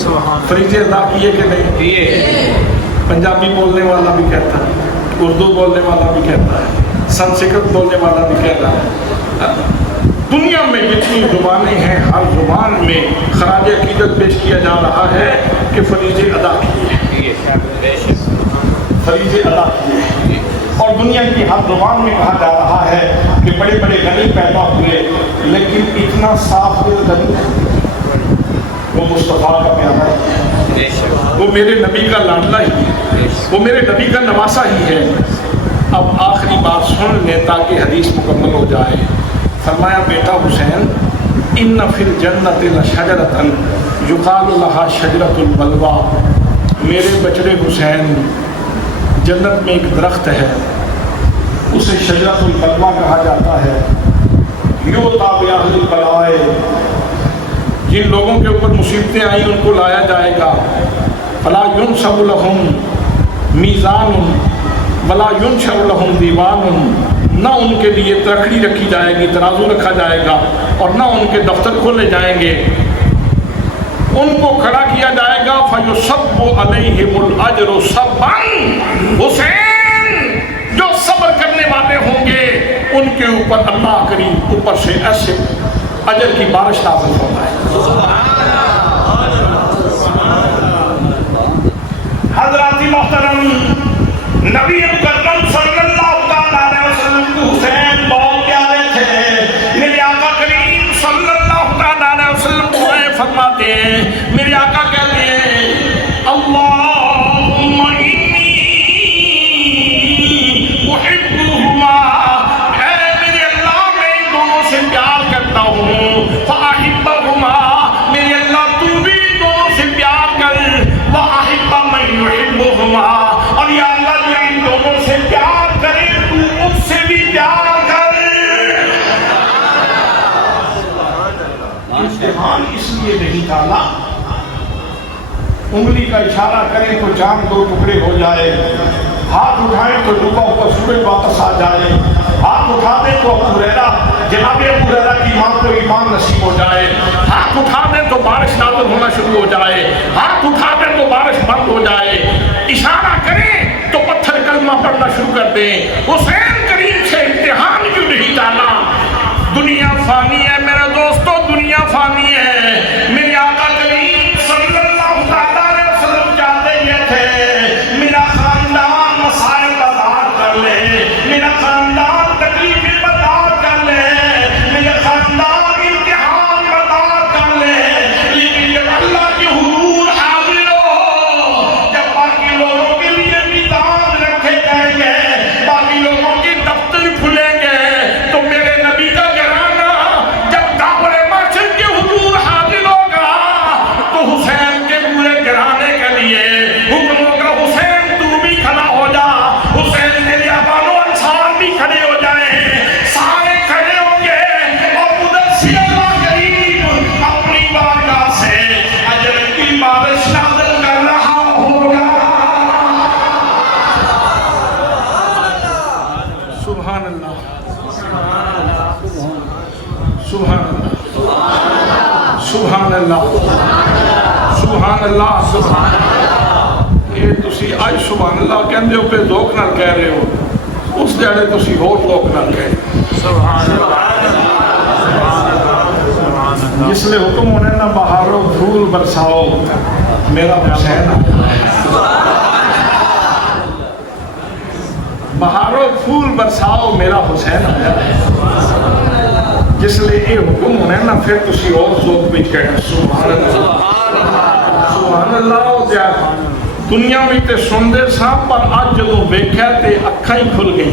فریضے ادا کیے کہ نہیں؟ پنجابی بولنے والا بھی کہتا ہے، اردو بولنے والا بھی کہتا ہے، سنسکرت بولنے والا بھی کہتا ہے۔ دنیا میں جتنی زبانیں ہیں ہر زبان میں خراج عقیدت پیش کیا جا رہا ہے کہ فریضے ادا کیے، فریضے ادا کیے، اور دنیا کی ہر زبان میں کہا جا رہا ہے کہ بڑے بڑے غنی پیدا ہوئے، لیکن اتنا صاف دل غنی وہ مصطفیٰ کا پیارا ہے، وہ میرے نبی کا لاڈلا ہی ہے، وہ میرے نبی کا نواسا ہی ہے۔ اب آخری بات سن لیں تاکہ حدیث مکمل ہو جائے۔ فرمایا بیٹا حسین، ان فی الجنت لشجرۃ یقال لها شجرۃ البلویٰ، میرے بچڑے حسین جنت میں ایک درخت ہے، اسے شجرۃ البلویٰ کہا جاتا ہے۔ یؤتیٰ بأہل البلاء، جن لوگوں کے اوپر مصیبتیں آئیں ان کو لایا جائے گا، فلا ینصب لهم میزان ولا ینشر لهم دیوان، نہ ان کے لیے ترکھڑی رکھی جائے گی، ترازو رکھا جائے گا، اور نہ ان کے دفتر کھولے جائیں گے، ان کو کھڑا کیا جائے گا فیصب علیہم الاجر صبا، حسین جو صبر کرنے والے ہوں گے ان کے اوپر اللہ کریم اوپر سے ایسے اجر کی بارش نازل فرمائے۔ حضرات محترم، نبی مکرم صلی اللہ علیہ وسلم کو حسین بہت پیارے تھے۔ میرے آقا کریم صلی اللہ علیہ وسلم کو فرماتے ہیں، میرے آقا کہتے ہیں اللہم انی احبہما، اے میرے اللہ میں ان دونوں سے پیار کرتا ہوں، فاحبہما، میرے اللہ تو بھی ان دونوں سے پیار کر، واحب من یحبہما، اور یا اللہ جو ان دونوں سے پیار کرے تو اس سے بھی پیار کر۔ امتحان اس لیے نہیں ڈالا انگلی کا اشارہ کریں تو چاند دو ٹکڑے ہو جائے، ہاتھ اٹھائیں تو ڈوبا ہوا سورج واپس آ جائے، ہاتھ اٹھا دیں تو ابو ہریرہ جناب ابو ہریرہ کی ماں کو ایمان نصیب ہو جائے، ہاتھ اٹھا دیں تو بارش نازل ہونا شروع ہو جائے، ہاتھ اٹھا دیں تو بارش بند ہو جائے، اشارہ کریں تو پتھر کلمہ پڑھنا شروع کر دیں۔ حسین کریم سے امتحان کیوں نہیں ڈالا؟ دنیا فانی ہے میرے دوستو، دنیا فانی ہے۔ میرے آقا کریم صلی اللہ علیہ وسلم چاہتے یہ تھے میرا خاندان مسائل برداشت کر لے، میرا خاندان تکلیفیں برداشت کر لے، میرا خاندان امتحان برداشت کر لے، لیکن جب اللہ کے حضور حاضر ہو، جب باقی لوگوں کے لیے میزان رکھے جائیں گے، باقی لوگوں کے دفتر کھلیں گے، تو میرے نبی کا گھرانہ جب داور معاشر کے حضور حاضر ہوگا تو حسین کے پورے گھرانے کے لیے حکم ہوگا حسین تو بھی کھڑا ہو جا، حسین تیرے ابانو انصار بھی کھڑے ہو جائیں، سارے کھڑے ہوں گے، اور ادھر سے اللہ کریم اپنی بارگاہ سے اجر کی بارش نازل کر رہا ہوگا۔ سبحان اللہ، سبحان اللہ، سبحان اللہ، سبحان اللہ، سبحان اللہ۔ یہ تسی آج سبحان اللہ کہندے ہو پہ ذوق نال کہہ رہے ہو، اس دیڑے تسی ہور ذوق نال کہہ۔ سبحان اللہ، جس لئے حکم ہونے نہ بہارو پھول برساؤ، میرا حسین آیا، بہارو پھول برساؤ میرا حسین آیا، جس لئے یہ حکم ہونے نہ پھر کسی اور ذوق بھی کہہ۔ سبحان اللہ، سبحان اللہ ہو جائے۔ دنیا میں تے سندے ساں پر آج جدو بیکھے تے اکھاں ہی کھل گئی،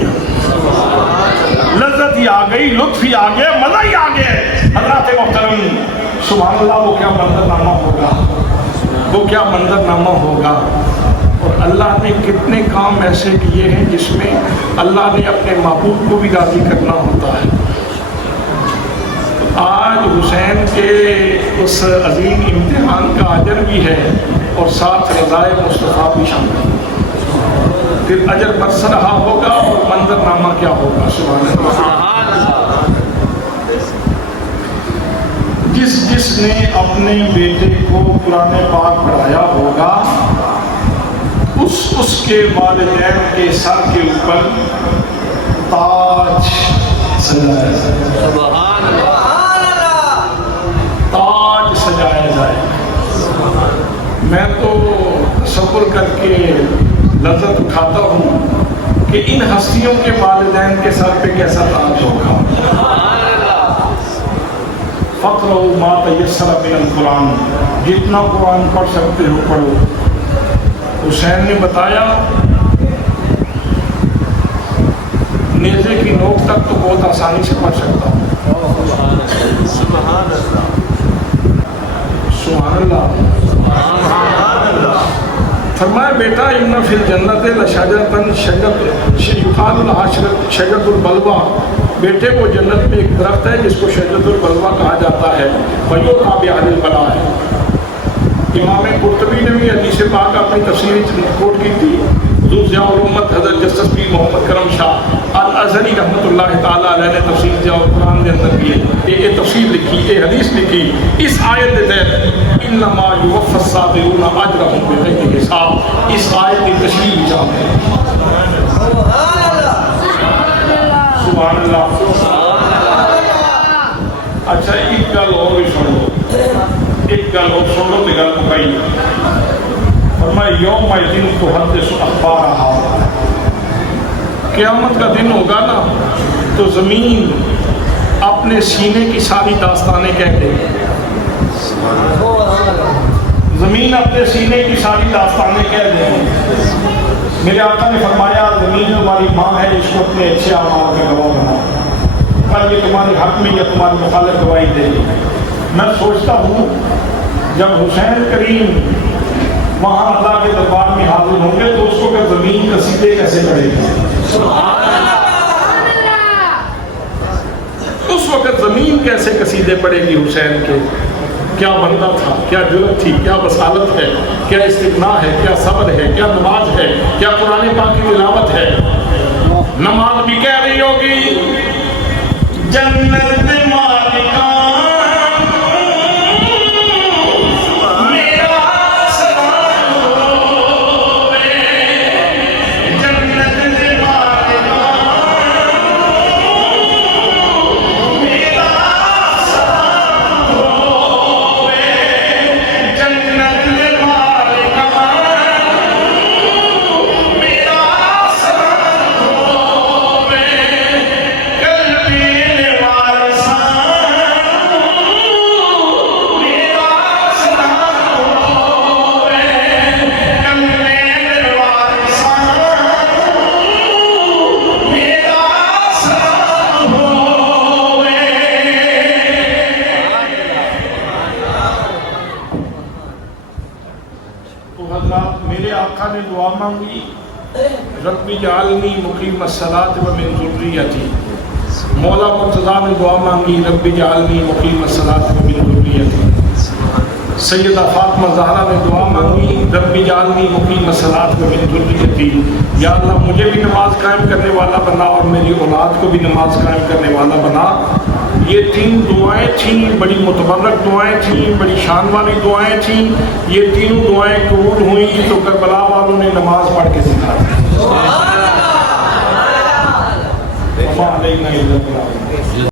لذت ہی آ گئی، لطف ہی آ گئے، مزہ ہی آ گئے۔ حضرات محترم، سبحان اللہ وہ کیا منظرنامہ ہوگا، وہ کیا منظرنامہ ہوگا۔ اور اللہ نے کتنے کام ایسے کیے ہیں جس میں اللہ نے اپنے محبوب کو بھی راضی کرنا ہوتا ہے۔ آج حسین کے اس عظیم امتحان کا اجر بھی ہے اور ساتھ رضائے مصطفیٰ بھی شامل ہے. پھر اجر برس رہا ہوگا اور منظرنامہ کیا ہوگا. سبحان اللہ. جس نے اپنے بیٹے کو قرآن پاک پڑھایا ہوگا اس کے والدین کے سر کے اوپر تاج سجایا جائے. تاج سجایا جائے. میں تو تصور کر کے لذت اٹھاتا ہوں کہ ان ہستیوں کے والدین کے سر پہ کیسا تاج ہوگا. فَقْرَؤُوا مَا تَيَسَّرَ مِنَ الْقُرْآنِ. جتنا قرآن پڑھ سکتے ہو پڑھو. حسین نے بتایا نیزے کی نوک تک تو بہت آسانی سے پڑھ سکتا ہوں. سبحان اللہ. فرمایا بیٹا ان فی الجنت لشجرۃ یقال لها شجرۃ البلوہ. بیٹے وہ جنت میں ایک درخت ہے جس کو شجرۃ البلوہ کہا جاتا ہے. وَيُؤْتَىٰ بِأَهْلِ الْبَلَاءِ. امام قرطبی نے بھی حدیث پاک اپنی تفسیر کوٹ کی تھی. حضور ضیاء الامت حضرت جسٹس پیر محمد کرم شاہ الازہری رحمۃ اللہ تعالیٰ علیہ نے تفسیر ضیاء القرآن کے اندر بھی یہ تفسیر لکھی، یہ حدیث لکھی. اس آیت کے تحت انما یوفی الصابرون اجرهم بغیر حساب. اس آیت کی تشریح چاہتے ہیں. سبحان اللہ. اچھا ایک گل اور بھی سن لو. ایک گل اور سن لو تو گل مکائی. فرمایا یوم الدین تحدث اخبارها. قیامت کا دن ہوگا نا تو زمین اپنے سینے کی ساری داستانیں کہہ دے گی. زمین اپنے سینے کی ساری داستانیں کہہ دے گی. میرے آقا نے فرمایا زمین ہماری ماں ہے، اس کو اپنے اچھے اعمال کا گواہ بناؤ. کل یہ تمہارے حق میں یا تمہاری مخالف گواہی دے گی. میں سوچتا ہوں جب حسین کریم وہاں اللہ کے دربار میں حاضر ہوں گے تو اس کو کہ زمین قصیدے کیسے پڑے گی. اس وقت زمین کیسے قصیدے پڑے گی حسین کے. کیا بندہ تھا، کیا جرأت تھی، کیا بصالت ہے، کیا استغنا ہے، کیا صبر ہے، کیا نماز ہے، کیا قرآن پاک کی تلاوت ہے. نماز بھی کہہ رہی ہوگی جنت مالکان میرے آقا نے دعا مانگی رب اجعلنی مقیم الصلاۃ ومن ذریتی. مولا مرتضیٰ نے دعا مانگی رب اجعلنی مقیم الصلاۃ ومن ذریتی. سیدہ فاطمہ زہرا نے دعا مانگی رب اجعلنی مقیم الصلاۃ ومن ذریتی. یا اللہ مجھے بھی نماز قائم کرنے والا بنا اور میری اولاد کو بھی نماز قائم کرنے والا بنا. یہ تین دعائیں تھیں، بڑی متبرک دعائیں تھیں، بڑی شان والی دعائیں تھیں. یہ تینوں دعائیں قبول ہوئیں تو کربلا والوں نے نماز پڑھ کے سکھائی.